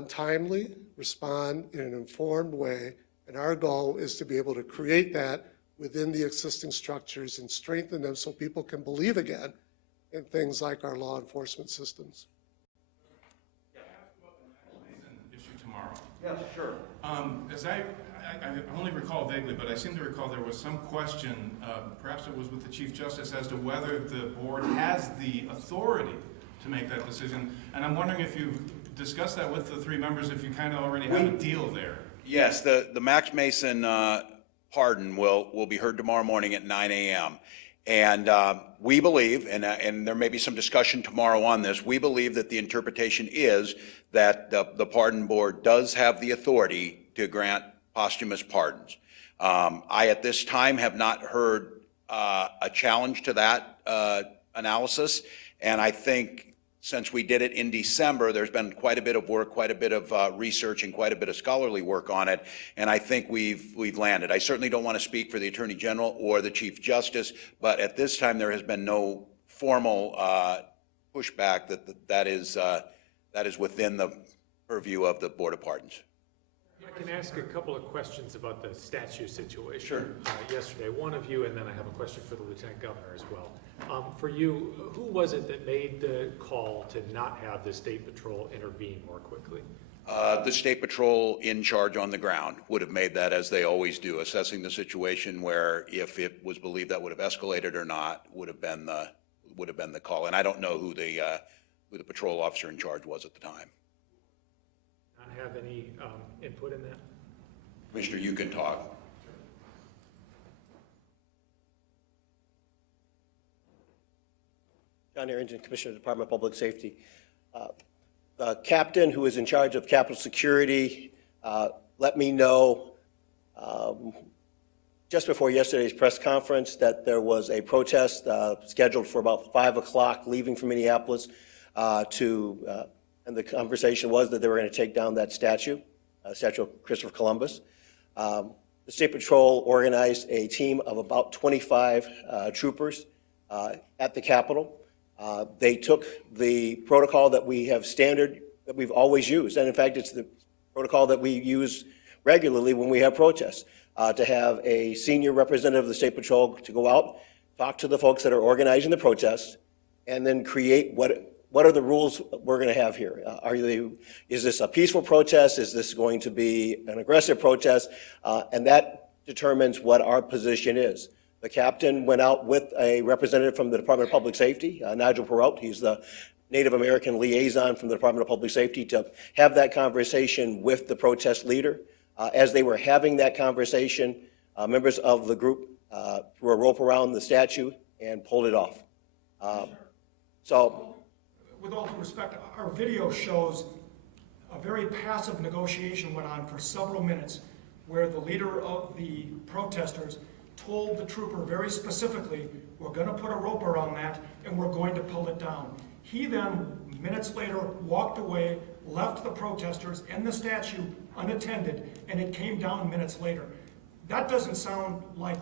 timely, respond in an informed way, and our goal is to be able to create that within the existing structures and strengthen them so people can believe again in things like our law enforcement systems. Issue tomorrow. Yes, sure. As I only recall vaguely, but I seem to recall there was some question, perhaps it was with the Chief Justice, as to whether the board has the authority to make that decision. And I'm wondering if you've discussed that with the three members, if you kind of already have a deal there. Yes, the Max Mason pardon will be heard tomorrow morning at 9 a.m. And we believe, and there may be some discussion tomorrow on this, we believe that the interpretation is that the pardon board does have the authority to grant posthumous pardons. I, at this time, have not heard a challenge to that analysis, and I think since we did it in December, there's been quite a bit of work, quite a bit of research, and quite a bit of scholarly work on it, and I think we've landed. I certainly don't want to speak for the Attorney General or the Chief Justice, but at this time there has been no formal pushback that is within the purview of the Board of Pardons. I can ask a couple of questions about the statue situation. Sure. Yesterday, one of you, and then I have a question for the Lieutenant Governor as well. For you, who was it that made the call to not have the State Patrol intervene more quickly? The State Patrol in charge on the ground would have made that, as they always do, assessing the situation where if it was believed that would have escalated or not would have been the call. And I don't know who the patrol officer in charge was at the time. Not have any input in that? Commissioner, you can talk. John Harrington, Commissioner of the Department of Public Safety. The captain who is in charge of Capitol Security let me know just before yesterday's press conference that there was a protest scheduled for about 5 o'clock leaving from Minneapolis and the conversation was that they were going to take down that statue of Christopher Columbus. The State Patrol organized a team of about 25 troopers at the Capitol. They took the protocol that we have standard, that we've always used, and in fact, it's the protocol that we use regularly when we have protests, to have a senior representative of the State Patrol to go out, talk to the folks that are organizing the protests, and then create what are the rules we're going to have here. Is this a peaceful protest? Is this going to be an aggressive protest? And that determines what our position is. The captain went out with a representative from the Department of Public Safety, Nigel Perrault. He's the Native American liaison from the Department of Public Safety, to have that conversation with the protest leader. As they were having that conversation, Members of the group threw a rope around the statue and pulled it off. So, With all due respect, our video shows a very passive negotiation went on for several minutes where the leader of the protesters told the trooper very specifically, we're going to put a rope around that and we're going to pull it down. He then, minutes later, walked away, left the protesters and the statue unattended, and it came down minutes later. That doesn't sound like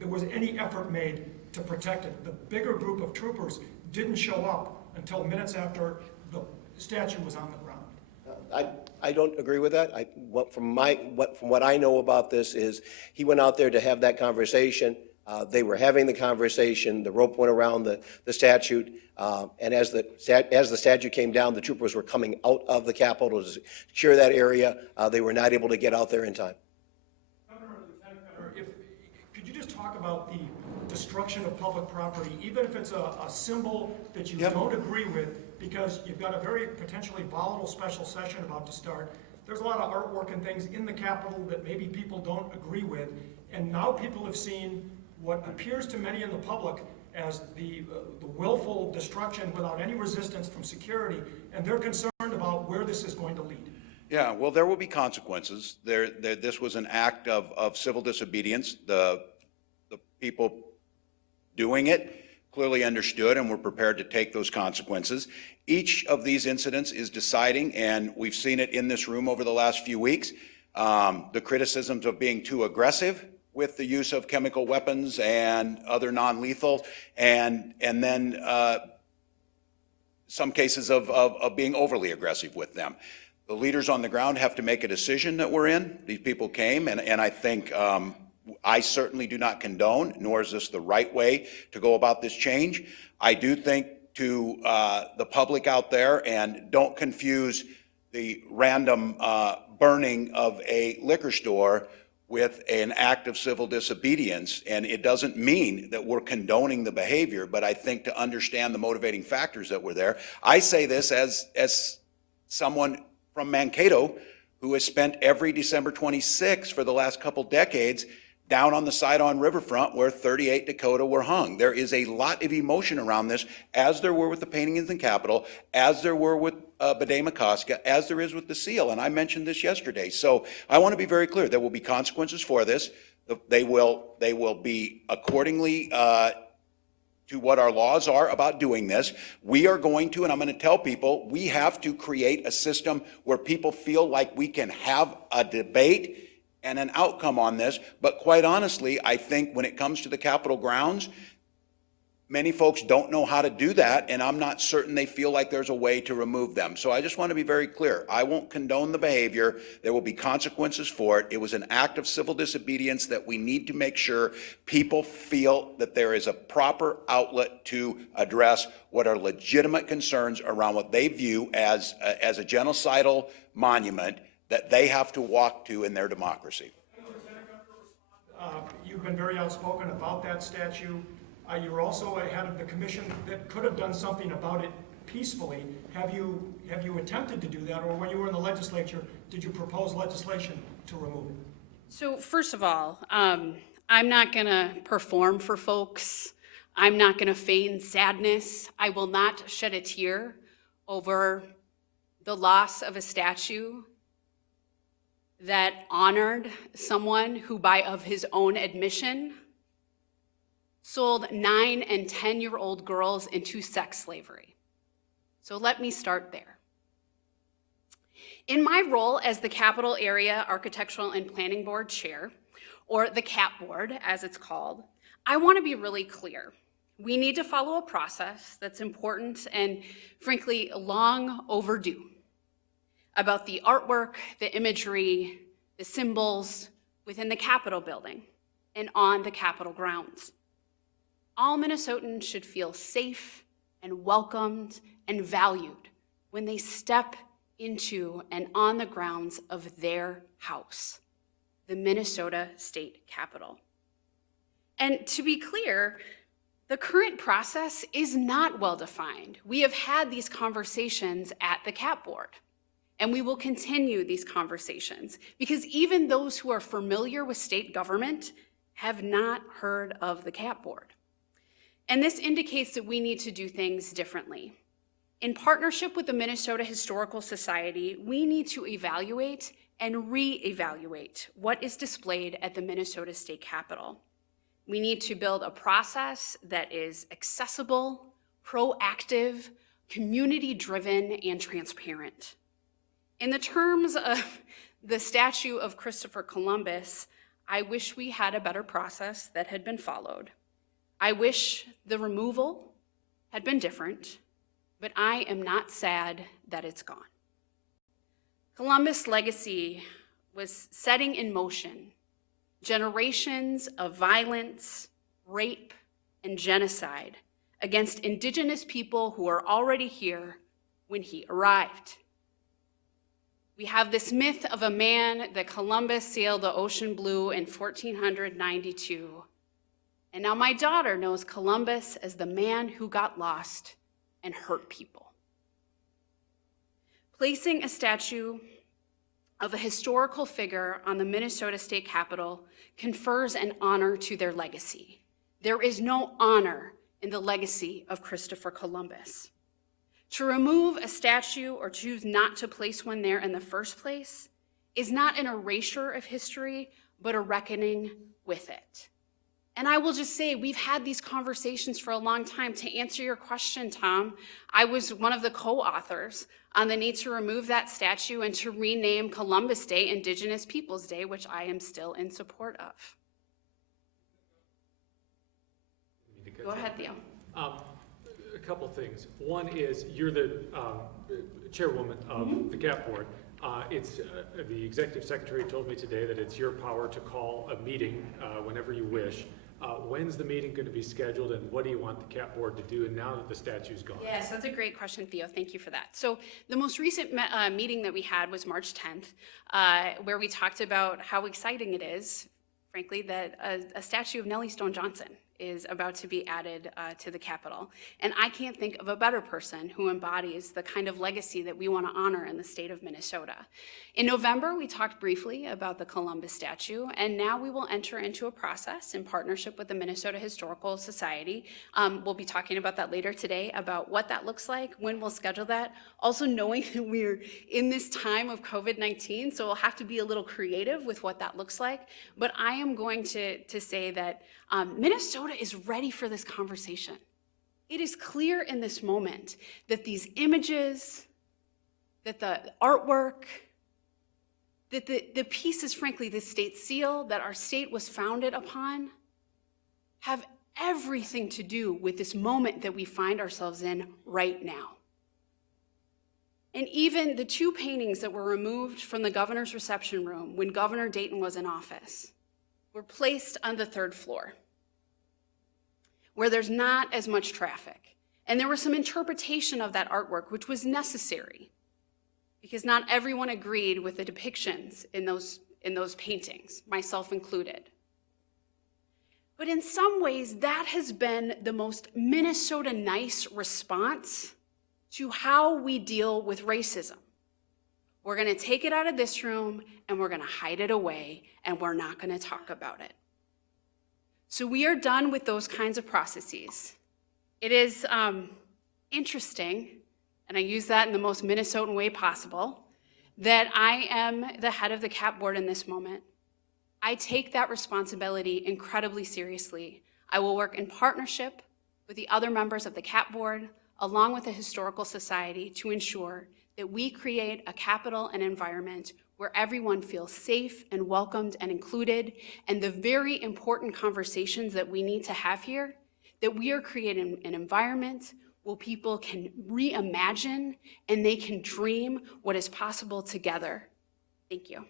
there was any effort made to protect it. The bigger group of troopers didn't show up until minutes after the statue was on the ground. I don't agree with that. From what I know about this is he went out there to have that conversation. They were having the conversation. The rope went around the statute, and as the statue came down, the troopers were coming out of the Capitol to secure that area. They were not able to get out there in time. Governor, could you just talk about the destruction of public property, even if it's a symbol that you don't agree with, because you've got a very potentially volatile special session about to start. There's a lot of artwork and things in the Capitol that maybe people don't agree with, and now people have seen what appears to many in the public as the willful destruction without any resistance from security, and they're concerned about where this is going to lead. Yeah, well, there will be consequences. This was an act of civil disobedience. The people doing it clearly understood and were prepared to take those consequences. Each of these incidents is deciding, and we've seen it in this room over the last few weeks, the criticisms of being too aggressive with the use of chemical weapons and other non-lethal, and then some cases of being overly aggressive with them. The leaders on the ground have to make a decision that we're in. These people came, and I think I certainly do not condone, nor is this the right way to go about this change. I do think to the public out there, and don't confuse the random burning of a liquor store with an act of civil disobedience, and it doesn't mean that we're condoning the behavior, but I think to understand the motivating factors that were there. I say this as someone from Mankato who has spent every December 26th for the last couple decades down on the side on Riverfront where 38 Dakota were hung. There is a lot of emotion around this, as there were with the paintings in the Capitol, as there were with B'day-McCoska, as there is with the seal, and I mentioned this yesterday. So I want to be very clear. There will be consequences for this. They will be accordingly to what our laws are about doing this. We are going to, and I'm going to tell people, we have to create a system where people feel like we can have a debate and an outcome on this. But quite honestly, I think when it comes to the Capitol grounds, many folks don't know how to do that, and I'm not certain they feel like there's a way to remove them. So I just want to be very clear. I won't condone the behavior. There will be consequences for it. It was an act of civil disobedience that we need to make sure people feel that there is a proper outlet to address what are legitimate concerns around what they view as a genocidal monument that they have to walk to in their democracy. You've been very outspoken about that statue. You were also head of the commission that could have done something about it peacefully. Have you attempted to do that, or when you were in the legislature, did you propose legislation to remove it? So first of all, I'm not going to perform for folks. I'm not going to feign sadness. I will not shed a tear over the loss of a statue that honored someone who, by of his own admission, sold 9- and 10-year-old girls into sex slavery. So let me start there. In my role as the Capitol Area Architectural and Planning Board Chair, or the CAP Board as it's called, I want to be really clear. We need to follow a process that's important and frankly long overdue about the artwork, the imagery, the symbols within the Capitol building and on the Capitol grounds. All Minnesotans should feel safe and welcomed and valued when they step into and on the grounds of their house, the Minnesota State Capitol. And to be clear, the current process is not well-defined. We have had these conversations at the CAP Board, and we will continue these conversations because even those who are familiar with state government have not heard of the CAP board. And this indicates that we need to do things differently. In partnership with the Minnesota Historical Society, we need to evaluate and re-evaluate what is displayed at the Minnesota State Capitol. We need to build a process that is accessible, proactive, community-driven, and transparent. In the terms of the statue of Christopher Columbus, I wish we had a better process that had been followed. I wish the removal had been different, but I am not sad that it's gone. Columbus' legacy was setting in motion generations of violence, rape, and genocide against indigenous people who were already here when he arrived. We have this myth of a man that Columbus sailed the ocean blue in 1492. And now my daughter knows Columbus as the man who got lost and hurt people. Placing a statue of a historical figure on the Minnesota State Capitol confers an honor to their legacy. There is no honor in the legacy of Christopher Columbus. To remove a statue or choose not to place one there in the first place is not an erasure of history, but a reckoning with it. And I will just say, we've had these conversations for a long time. To answer your question, Tom, I was one of the co-authors on the need to remove that statue and to rename Columbus Day Indigenous Peoples Day, which I am still in support of. Go ahead, Theo. A couple things. One is you're the chairwoman of the CAP board. It's the executive secretary told me today that it's your power to call a meeting whenever you wish. When's the meeting going to be scheduled, and what do you want the CAP board to do now that the statue's gone? Yes, that's a great question, Theo. Thank you for that. So the most recent meeting that we had was March 10th, where we talked about how exciting it is, frankly, that a statue of Nellie Stone Johnson is about to be added to the Capitol. And I can't think of a better person who embodies the kind of legacy that we want to honor in the state of Minnesota. In November, we talked briefly about the Columbus statue, and now we will enter into a process in partnership with the Minnesota Historical Society. We'll be talking about that later today, about what that looks like, when we'll schedule that. Also knowing that we're in this time of COVID-19, so we'll have to be a little creative with what that looks like. But I am going to say that Minnesota is ready for this conversation. It is clear in this moment that these images, that the artwork, that the pieces, frankly, the state seal that our state was founded upon, have everything to do with this moment that we find ourselves in right now. And even the two paintings that were removed from the governor's reception room when Governor Dayton was in office were placed on the third floor, where there's not as much traffic. And there was some interpretation of that artwork, which was necessary, because not everyone agreed with the depictions in those paintings, myself included. But in some ways, that has been the most Minnesota nice response to how we deal with racism. We're gonna take it out of this room and we're gonna hide it away and we're not gonna talk about it. So we are done with those kinds of processes. It is interesting, and I use that in the most Minnesotan way possible, that I am the head of the CAP board in this moment. I take that responsibility incredibly seriously. I will work in partnership with the other members of the CAP board, along with the Historical Society, to ensure that we create a Capitol and environment where everyone feels safe and welcomed and included, and the very important conversations that we need to have here, that we are creating an environment where people can reimagine and they can dream what is possible together. Thank you.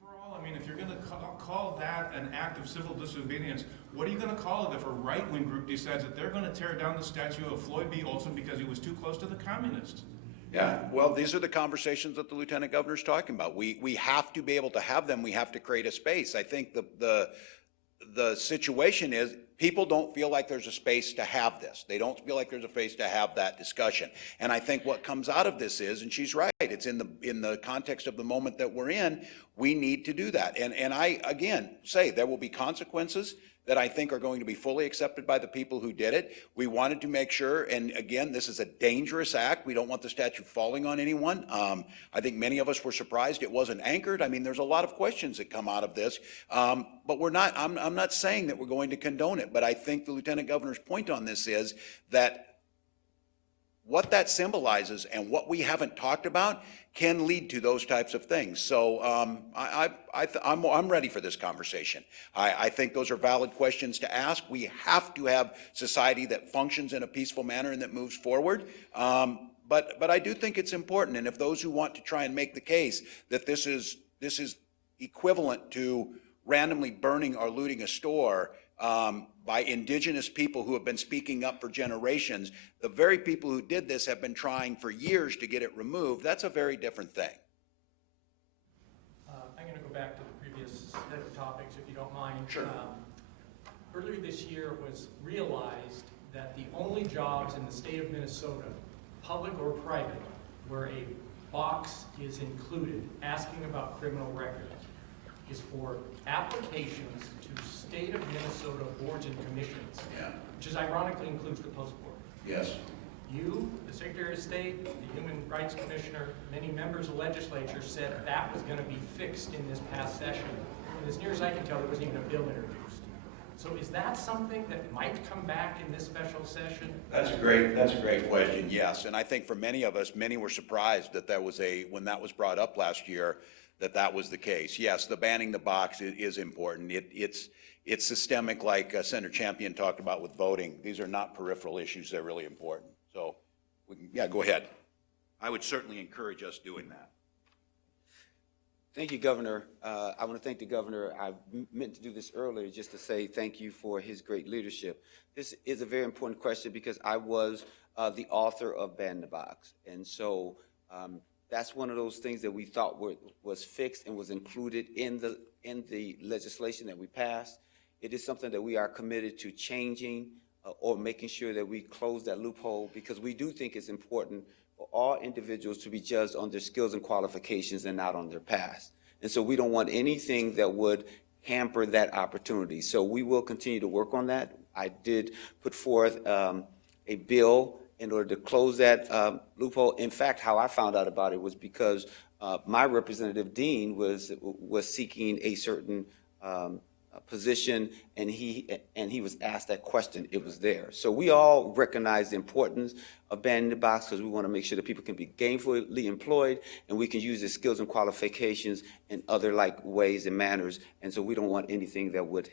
For all, I mean, if you're going to call that an act of civil disobedience, what are you going to call it if a right-wing group decides that they're going to tear down the statue of Floyd B. Olson because he was too close to the communists? Yeah, well, these are the conversations that the Lieutenant Governor's talking about. We have to be able to have them. We have to create a space. I think the situation is people don't feel like there's a space to have this. They don't feel like there's a space to have that discussion. And I think what comes out of this is, and she's right, it's in the context of the moment that we're in, we need to do that. And I, again, say there will be consequences that I think are going to be fully accepted by the people who did it. We wanted to make sure, and again, this is a dangerous act. We don't want the statute falling on anyone. I think many of us were surprised it wasn't anchored. I mean, there's a lot of questions that come out of this, but we're not, I'm not saying that we're going to condone it, but I think the Lieutenant Governor's point on this is that what that symbolizes and what we haven't talked about can lead to those types of things. So I'm ready for this conversation. I think those are valid questions to ask. We have to have society that functions in a peaceful manner and that moves forward. But I do think it's important. And if those who want to try and make the case that this is equivalent to randomly burning or looting a store by indigenous people who have been speaking up for generations, the very people who did this have been trying for years to get it removed. That's a very different thing. I'm going to go back to the previous set of topics, if you don't mind. Sure. Earlier this year it was realized that the only jobs in the state of Minnesota, public or private, where a box is included asking about criminal records is for applications to state of Minnesota boards and commissions, which is ironically includes the post board. Yes. You, the Secretary of State, the Human Rights Commissioner, many members of legislature said that was going to be fixed in this past session. And as near as I can tell, there wasn't even a bill introduced. So is that something that might come back in this special session? That's a great question, yes. And I think for many of us, many were surprised that when that was brought up last year, that was the case. Yes, the banning the box is important. It's systemic, like Senator Champion talked about with voting. These are not peripheral issues, they're really important. So, go ahead. I would certainly encourage us doing that. Thank you, Governor. I want to thank the Governor. I meant to do this earlier just to say thank you for his great leadership. This is a very important question because I was the author of Ban the Box. And so that's one of those things that we thought was fixed and was included in the legislation that we passed. It is something that we are committed to changing or making sure that we close that loophole, because we do think it's important for all individuals to be judged on their skills and qualifications and not on their past. And so we don't want anything that would hamper that opportunity. So we will continue to work on that. I did put forth a bill in order to close that loophole. In fact, how I found out about it was because my representative Dean was seeking a certain position, and he was asked that question. It was there. So we all recognize the importance of banning the box because we want to make sure that people can be gainfully employed and we can use their skills and qualifications in other like ways and manners. And so we don't want anything that would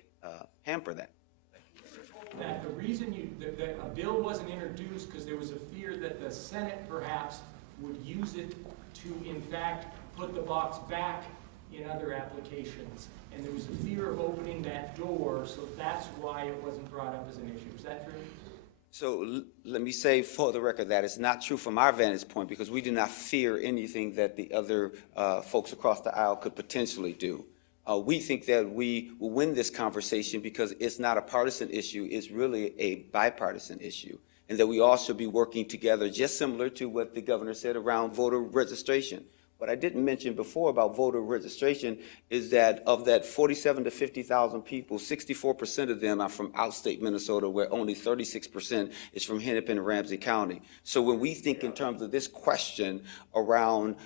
hamper that. That the reason that a bill wasn't introduced because there was a fear that the Senate perhaps would use it to, in fact, put the box back in other applications. And there was a fear of opening that door, so that's why it wasn't brought up as an issue. Is that true? So let me say for the record that it's not true from our vantage point, because we do not fear anything that the other folks across the aisle could potentially do. We think that we will win this conversation because it's not a partisan issue, it's really a bipartisan issue. And that we all should be working together, just similar to what the governor said around voter registration. What I didn't mention before about voter registration is that of that 47 to 50,000 people, 64% of them are from outstate Minnesota, where only 36% is from Hennepin and Ramsey County. So when we think in terms of this question around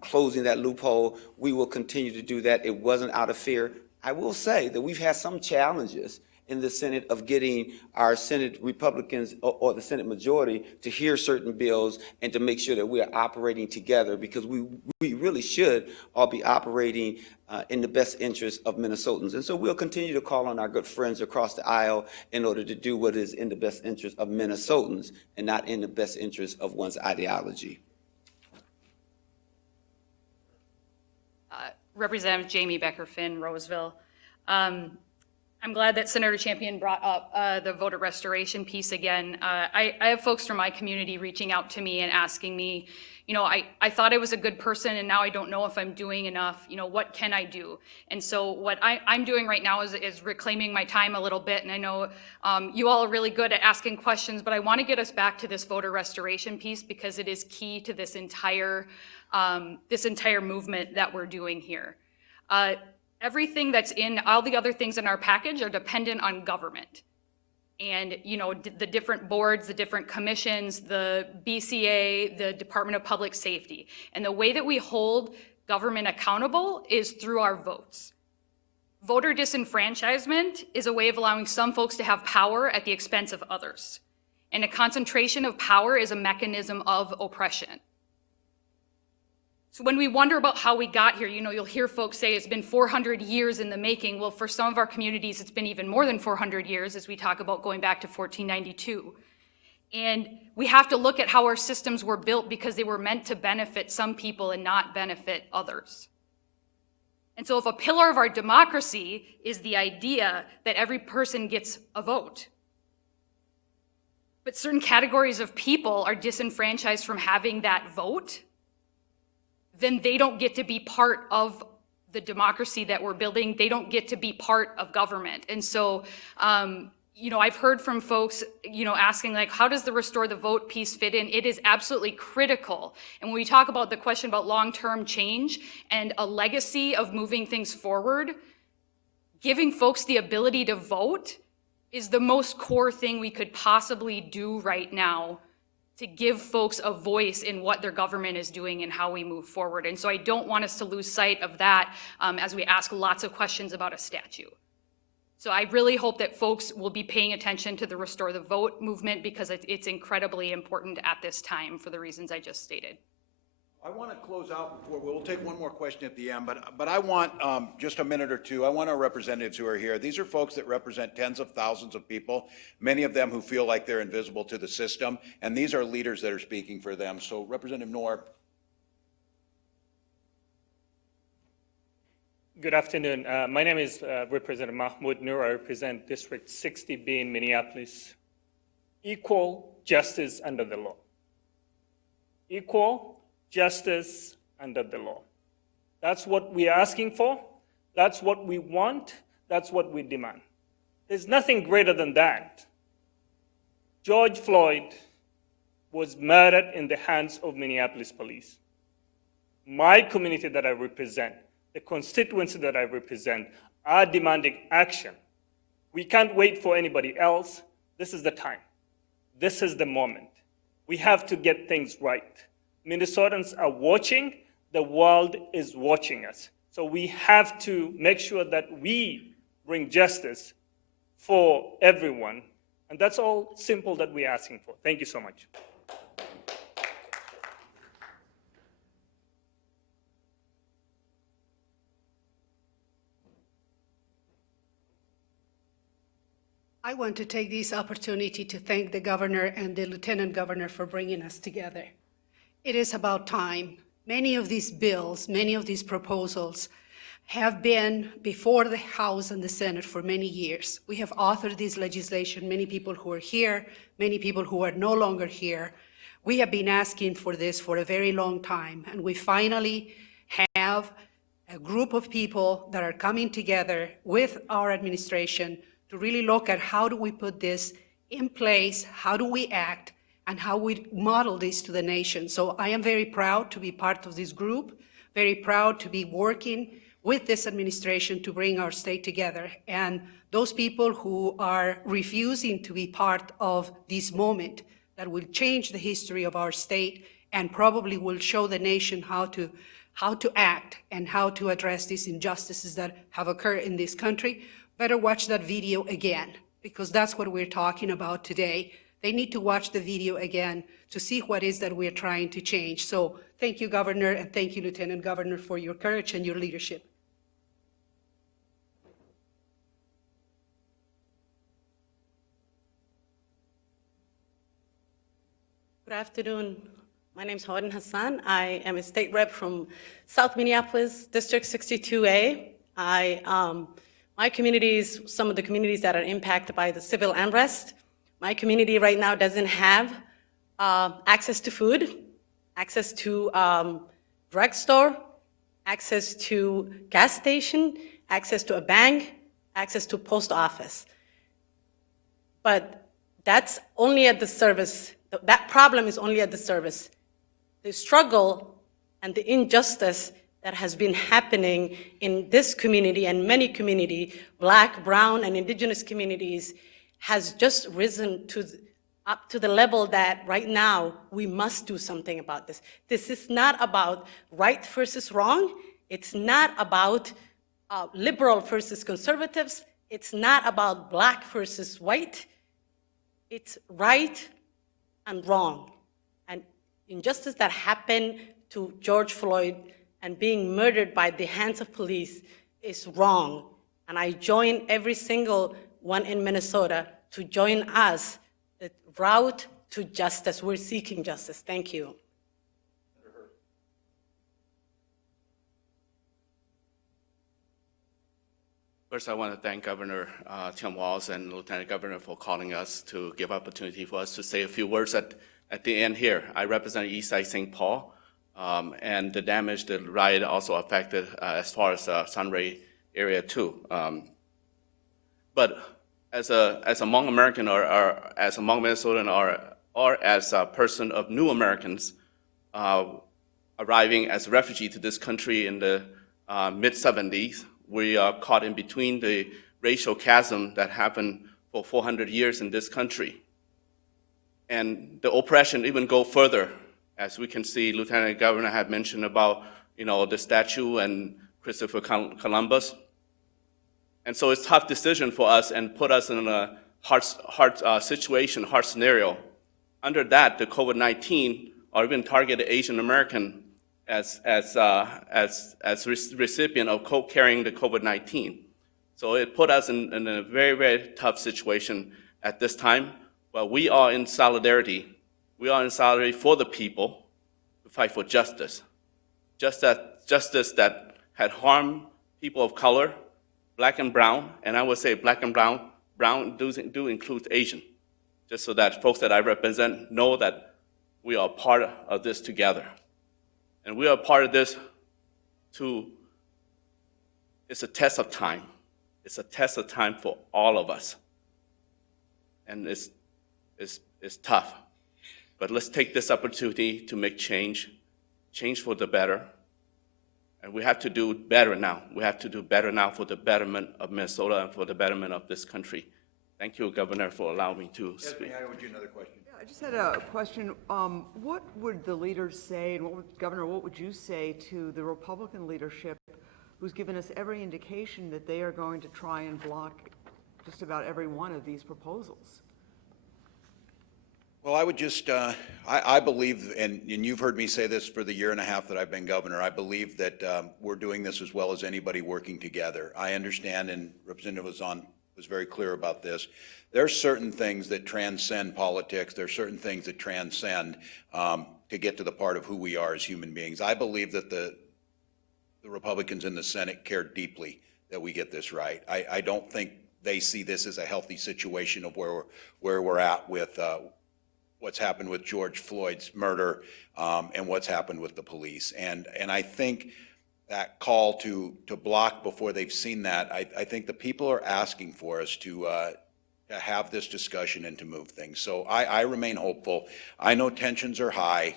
closing that loophole, we will continue to do that. It wasn't out of fear. I will say that we've had some challenges in the Senate of getting our Senate Republicans or the Senate majority to hear certain bills and to make sure that we are operating together, because we really should all be operating in the best interest of Minnesotans. And so we'll continue to call on our good friends across the aisle in order to do what is in the best interest of Minnesotans and not in the best interest of one's ideology. Representative Jamie Becker-Finn, Roseville. I'm glad that Senator Champion brought up the voter restoration piece again. I have folks from my community reaching out to me and asking me, you know, I thought I was a good person and now I don't know if I'm doing enough. You know, what can I do? And so what I'm doing right now is reclaiming my time a little bit. And I know you all are really good at asking questions, but I want to get us back to this voter restoration piece because it is key to this entire movement that we're doing here. Everything that's in, all the other things in our package are dependent on government. And, you know, the different boards, the different commissions, the BCA, the Department of Public Safety. And the way that we hold government accountable is through our votes. Voter disenfranchisement is a way of allowing some folks to have power at the expense of others. And a concentration of power is a mechanism of oppression. So when we wonder about how we got here, you know, you'll hear folks say it's been 400 years in the making. Well, for some of our communities, it's been even more than 400 years as we talk about going back to 1492. And we have to look at how our systems were built because they were meant to benefit some people and not benefit others. And so if a pillar of our democracy is the idea that every person gets a vote, but certain categories of people are disenfranchised from having that vote, then they don't get to be part of the democracy that we're building. They don't get to be part of government. And so, you know, I've heard from folks, you know, asking like, how does the restore the vote piece fit in? It is absolutely critical. And when we talk about the question about long-term change and a legacy of moving things forward, giving folks the ability to vote is the most core thing we could possibly do right now to give folks a voice in what their government is doing and how we move forward. And so I don't want us to lose sight of that as we ask lots of questions about a statue. So I really hope that folks will be paying attention to the Restore the Vote movement because it's incredibly important at this time for the reasons I just stated. I want to close out before, we'll take one more question at the end, but I want just a minute or two. I want our representatives who are here. These are folks that represent tens of thousands of people, many of them who feel like they're invisible to the system, and these are leaders that are speaking for them. So Representative Noor. Good afternoon. My name is Representative Mahmoud Noor. I represent District 60B in Minneapolis. Equal justice under the law. Equal justice under the law. That's what we're asking for. That's what we want. That's what we demand. There's nothing greater than that. George Floyd was murdered in the hands of Minneapolis police. My community that I represent, the constituency that I represent, are demanding action. We can't wait for anybody else. This is the time. This is the moment. We have to get things right. Minnesotans are watching. The world is watching us. So we have to make sure that we bring justice for everyone. And that's all simple that we're asking for. Thank you so much. I want to take this opportunity to thank the governor and the lieutenant governor for bringing us together. It is about time. Many of these bills, many of these proposals have been before the House and the Senate for many years. We have authored this legislation, many people who are here, many people who are no longer here. We have been asking for this for a very long time, and we finally have a group of people that are coming together with our administration to really look at how do we put this in place, how do we act, and how we model this to the nation. So I am very proud to be part of this group, very proud to be working with this administration to bring our state together. And those people who are refusing to be part of this moment that will change the history of our state and probably will show the nation how to act and how to address these injustices that have occurred in this country, better watch that video again, because that's what we're talking about today. They need to watch the video again to see what is that we're trying to change. So thank you, Governor, and thank you, Lieutenant Governor, for your courage and your leadership. Good afternoon. My name is Hortman Hassan. I am a state rep from South Minneapolis, District 62A. I My communities, some of the communities that are impacted by the civil unrest, my community right now doesn't have access to food, access to drugstore, access to gas station, access to a bank, access to post office. But that's only at the service, that problem is only at the service. The struggle and the injustice that has been happening in this community and many communities, Black, brown, and indigenous communities, has just risen up to the level that right now we must do something about this. This is not about right versus wrong. It's not about liberal versus conservatives. It's not about Black versus white. It's right and wrong. And injustice that happened to George Floyd and being murdered by the hands of police is wrong. And I join every single one in Minnesota to join us, the route to justice. We're seeking justice. Thank you. First, I want to thank Governor Tim Walz and Lieutenant Governor for calling us to give opportunity for us to say a few words at the end here. I represent Eastside St. Paul, and the damage, the riot also affected as far as Sunray area too. But as a Hmong American or as a Hmong Minnesotan or as a person of new Americans arriving as a refugee to this country in the mid-70s, we are caught in between the racial chasm that happened for 400 years in this country. And the oppression even go further. As we can see, Lieutenant Governor had mentioned about, the statue and Christopher Columbus. And so it's a tough decision for us and put us in a hard situation, hard scenario. Under that, the COVID-19 or even targeted Asian American as recipient of carrying the COVID-19. So it put us in a very, very tough situation at this time, but we are in solidarity. We are in solidarity for the people to fight for justice. Justice that had harmed people of color, Black and brown, and I would say Black and brown do include Asian, just so that folks that I represent know that we are part of this together. And we are part of this it's a test of time. It's a test of time for all of us. And it's tough. But let's take this opportunity to make change for the better. And we have to do better now. We have to do better now for the betterment of Minnesota and for the betterment of this country. Thank you, Governor, for allowing me to speak. Yes, would you another question? I just had a question. What would the leaders say, and Governor, what would you say to the Republican leadership who's given us every indication that they are going to try and block just about every one of these proposals? Well, I would just, I believe, and you've heard me say this for the year and a half that I've been governor, I believe that we're doing this as well as anybody working together. I understand, and Representative was very clear about this. There's certain things that transcend politics. There's certain things that transcend to get to the part of who we are as human beings. I believe that the Republicans in the Senate care deeply that we get this right. I don't think they see this as a healthy situation of where we're at with what's happened with George Floyd's murder and what's happened with the police. And I think that call to block before they've seen that, I think the people are asking for us to have this discussion and to move things. So I remain hopeful. I know tensions are high.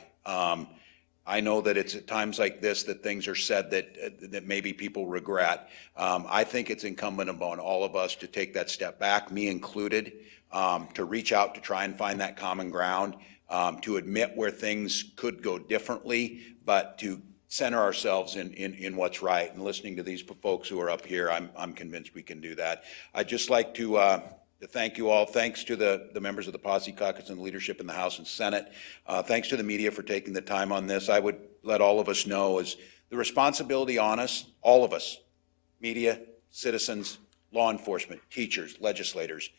I know that it's at times like this that things are said that maybe people regret. I think it's incumbent upon all of us to take that step back, me included, to reach out to try and find that common ground, to admit where things could go differently, but to center ourselves in what's right. And listening to these folks who are up here, I'm convinced we can do that. I'd just like to thank you all. Thanks to the members of the Posse Caucus and the leadership in the House and Senate. Thanks to the media for taking the time on this. I would let all of us know is the responsibility on us, all of us, media, citizens, law enforcement, teachers, legislators.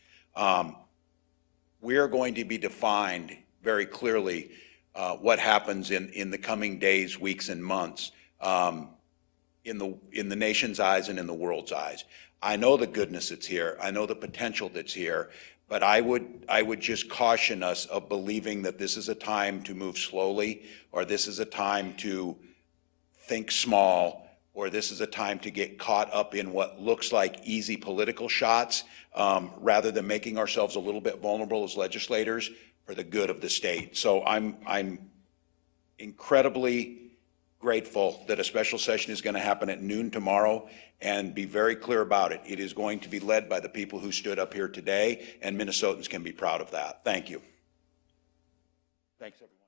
We are going to be defined very clearly what happens in the coming days, weeks, and months in the nation's eyes and in the world's eyes. I know the goodness that's here. I know the potential that's here. But I would just caution us of believing that this is a time to move slowly, or this is a time to think small, or this is a time to get caught up in what looks like easy political shots, rather than making ourselves a little bit vulnerable as legislators for the good of the state. So I'm incredibly grateful that a special session is going to happen at noon tomorrow, and be very clear about it. It is going to be led by the people who stood up here today, and Minnesotans can be proud of that. Thank you. Thanks, everyone.